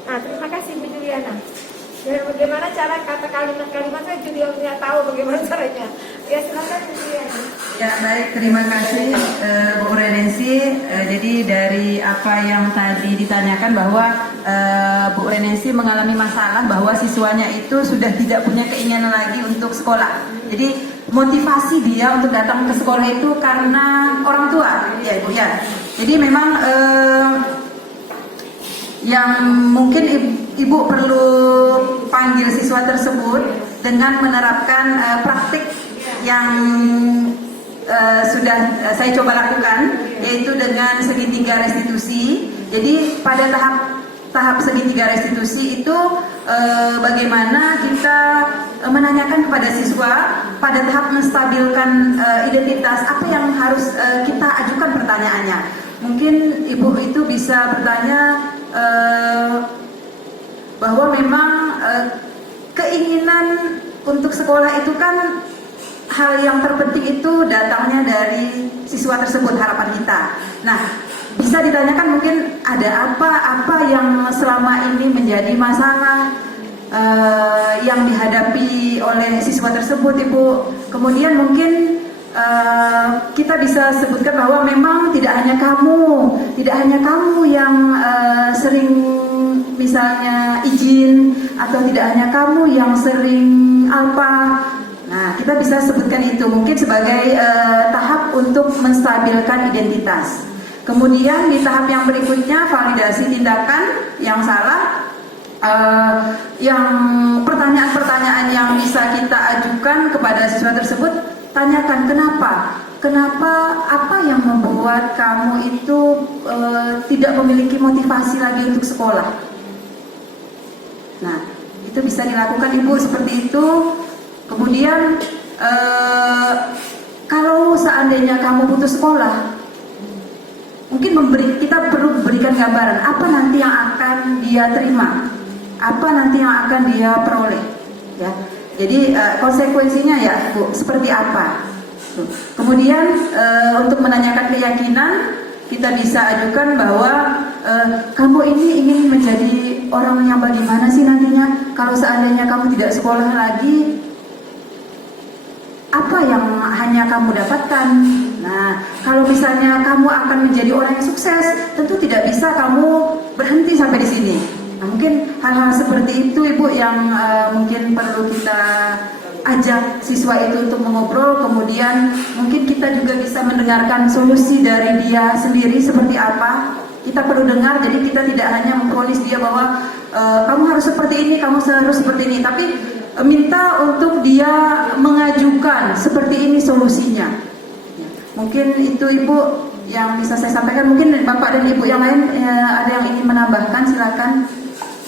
Nah, terima kasih Bu Juliana. Dan bagaimana cara kata kalimat-kalimat saya juga nggak tahu bagaimana caranya. Ya silakan Bu Juliana. Ya baik, terima kasih Bu Renensi. Jadi dari apa yang tadi ditanyakan bahwa Bu Renensi mengalami masalah bahwa siswanya itu sudah tidak punya keinginan lagi untuk sekolah. Jadi motivasi dia untuk datang ke sekolah itu karena orang tua, ya Ibu ya. Jadi memang yang mungkin Ibu perlu panggil siswa tersebut dengan menerapkan praktik yang sudah saya coba lakukan, yaitu dengan segitiga restitusi. Jadi pada tahap segitiga restitusi itu bagaimana kita menanyakan kepada siswa pada tahap menstabilkan identitas, apa yang harus kita ajukan pertanyaannya. Mungkin Ibu itu bisa bertanya bahwa memang keinginan untuk sekolah itu kan hal yang terpenting itu datangnya dari siswa tersebut, harapan kita. Nah, bisa ditanyakan mungkin ada apa yang selama ini menjadi masalah yang dihadapi oleh siswa tersebut, Ibu. Kemudian mungkin kita bisa sebutkan bahwa memang tidak hanya kamu yang sering misalnya izin, atau tidak hanya kamu yang sering apa. Nah, kita bisa sebutkan itu mungkin sebagai tahap untuk menstabilkan identitas. Kemudian di tahap yang berikutnya, validasi tindakan yang salah. Yang pertanyaan-pertanyaan yang bisa kita ajukan kepada siswa tersebut, tanyakan kenapa, apa yang membuat kamu itu tidak memiliki motivasi lagi untuk sekolah. Nah, itu bisa dilakukan Ibu seperti itu. Kemudian kalau seandainya kamu putus sekolah, mungkin kita perlu memberikan gambaran apa nanti yang akan dia terima, apa nanti yang akan dia peroleh, ya. Jadi konsekuensinya ya Bu, seperti apa. Kemudian untuk menanyakan keyakinan, kita bisa ajukan bahwa kamu ini ingin menjadi orang yang bagaimana sih nantinya kalau seandainya kamu tidak sekolah lagi? Apa yang hanya kamu dapatkan? Nah, kalau misalnya kamu akan menjadi orang yang sukses, tentu tidak bisa kamu berhenti sampai di sini. Nah, mungkin hal-hal seperti itu Ibu yang mungkin perlu kita ajak siswa itu untuk mengobrol, kemudian mungkin kita juga bisa mendengarkan solusi dari dia sendiri seperti apa. Kita perlu dengar, jadi kita tidak hanya memponis dia bahwa kamu harus seperti ini, kamu harus seperti ini, tapi minta untuk dia mengajukan seperti ini solusinya. Mungkin itu Ibu yang bisa saya sampaikan. Mungkin Bapak dan Ibu yang lain ada yang ingin menambahkan, silakan.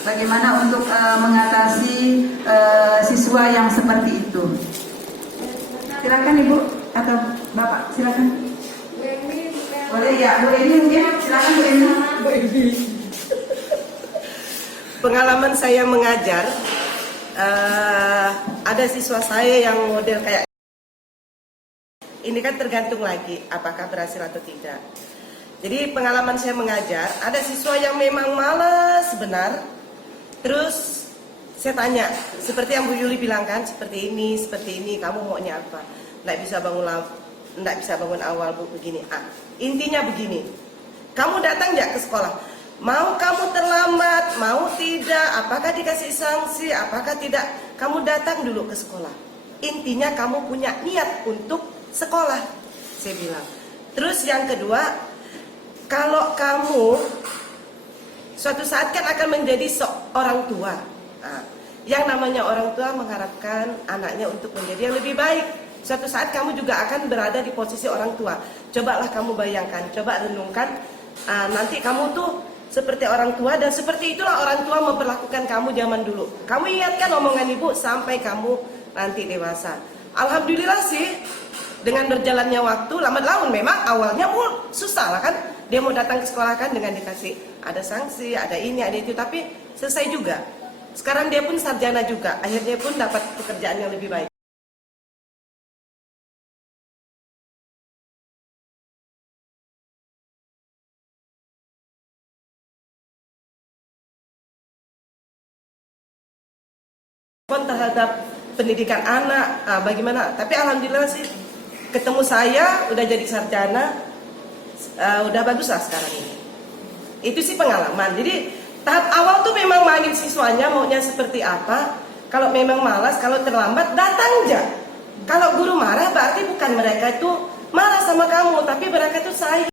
Bagaimana untuk mengatasi siswa yang seperti itu? Silakan Ibu atau Bapak, silakan. Boleh ya, Bu Eni mungkin, silakan Bu Eni. Pengalaman saya mengajar, ada siswa saya yang model kayak ini kan tergantung lagi apakah berhasil atau tidak. Jadi pengalaman saya mengajar, ada siswa yang memang malas benar. Terus saya tanya, seperti yang Bu Yuli bilang kan, seperti ini, kamu maunya apa? Nggak bisa bangun awal Bu, begini. Intinya begini, kamu datang nggak ke sekolah? Mau kamu terlambat, mau tidak, apakah dikasih sanksi, apakah tidak, kamu datang dulu ke sekolah. Intinya kamu punya niat untuk sekolah, saya bilang. Terus yang kedua, kalau kamu suatu saat kan akan menjadi seorang tua. Nah, yang namanya orang tua mengharapkan anaknya untuk menjadi yang lebih baik. Suatu saat kamu juga akan berada di posisi orang tua. Cobalah kamu bayangkan, coba renungkan, nanti kamu tuh seperti orang tua, dan seperti itulah orang tua memperlakukan kamu zaman dulu. Kamu ingatkan omongan ibu sampai kamu nanti dewasa. Alhamdulillah sih, dengan berjalannya waktu, lambat laun memang awalnya susah lah kan. Dia mau datang ke sekolah kan dengan dikasih ada sanksi, ada ini, ada itu, tapi selesai juga. Sekarang dia pun sarjana juga, akhirnya pun dapat pekerjaan yang lebih baik. Terhadap pendidikan anak, bagaimana? Tapi alhamdulillah sih, ketemu saya udah jadi sarjana, udah bagus lah sekarang ini. Itu sih pengalaman. Jadi tahap awal tuh memang manggil siswanya maunya seperti apa. Kalau memang malas, kalau terlambat datang aja. Kalau guru marah berarti bukan mereka itu marah sama kamu, tapi mereka itu sayang.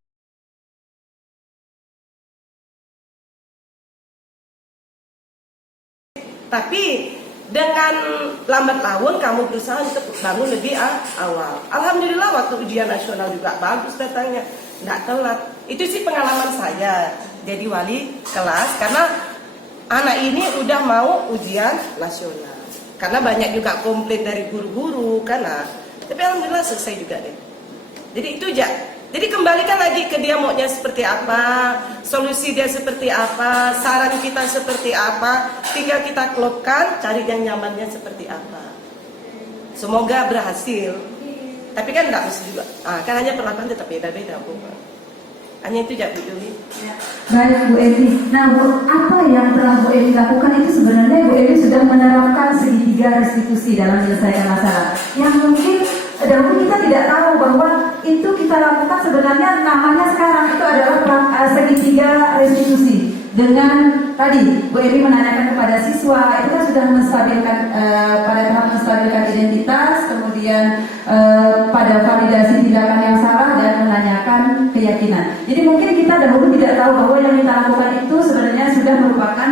Tapi dengan lambat laun kamu berusaha untuk bangun lebih awal. Alhamdulillah waktu ujian nasional juga bagus datangnya, nggak telat. Itu sih pengalaman saya jadi wali kelas, karena anak ini udah mau ujian nasional. Karena banyak juga komplain dari guru-guru karena, tapi alhamdulillah selesai juga deh. Jadi itu aja. Jadi kembalikan lagi ke dia maunya seperti apa, solusi dia seperti apa, saran kita seperti apa, tinggal kita klopkan, cari yang nyamannya seperti apa. Semoga berhasil. Tapi kan enggak mesti juga. Kan hanya perlakuan tetap beda-beda, Bu. Hanya itu aja, Bu Yuli. Baik, Bu Eni. Nah, Bu, apa yang telah Bu Eni lakukan itu sebenarnya Bu Eni sudah menerapkan segitiga restitusi dalam menyelesaikan masalah. Yang mungkin dahulu kita tidak tahu bahwa itu kita lakukan sebenarnya namanya sekarang itu adalah segitiga restitusi. Dengan tadi Bu Eni menanyakan kepada siswa, itu kan sudah menstabilkan pada tahap menstabilkan identitas, kemudian pada validasi tindakan yang salah dan menanyakan keyakinan. Jadi mungkin kita dahulu tidak tahu bahwa yang kita lakukan itu sebenarnya sudah merupakan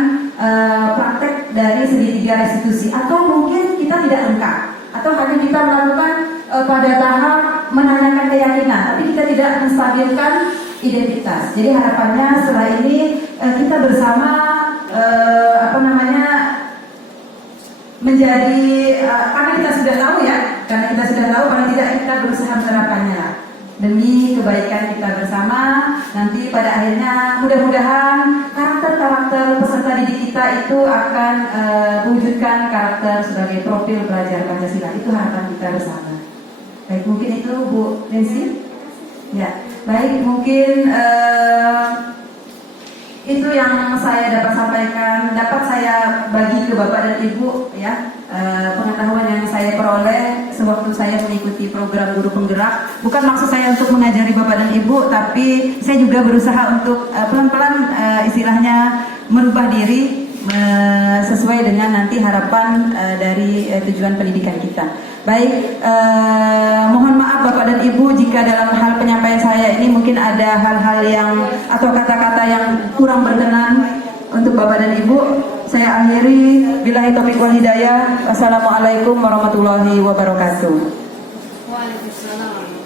praktek dari segitiga restitusi, atau mungkin kita tidak lengkap, atau hanya kita melakukan pada tahap menanyakan keyakinan, tapi kita tidak menstabilkan identitas. Jadi harapannya setelah ini kita bersama menjadi karena kita sudah tahu ya, paling tidak kita berusaha menerapkannya demi kebaikan kita bersama. Nanti pada akhirnya mudah-mudahan karakter-karakter peserta didik kita itu akan mewujudkan karakter sebagai profil pelajar Pancasila. Itu harapan kita bersama. Baik, mungkin itu Bu Nancy. Ya, baik, mungkin Itu yang saya dapat sampaikan, dapat saya bagi ke Bapak dan Ibu ya, pengetahuan yang saya peroleh sewaktu saya mengikuti program guru penggerak. Bukan maksud saya untuk mengajari Bapak dan Ibu, tapi saya juga berusaha untuk pelan-pelan istilahnya merubah diri sesuai dengan nanti harapan dari tujuan pendidikan kita. Baik, mohon maaf Bapak dan Ibu jika dalam hal penyampaian saya ini mungkin ada hal-hal yang atau kata-kata yang kurang berkenan untuk Bapak dan Ibu. Saya akhiri, billahi taufiq wal hidayah. Wassalamualaikum warahmatullahi wabarakatuh. Waalaikumsalam.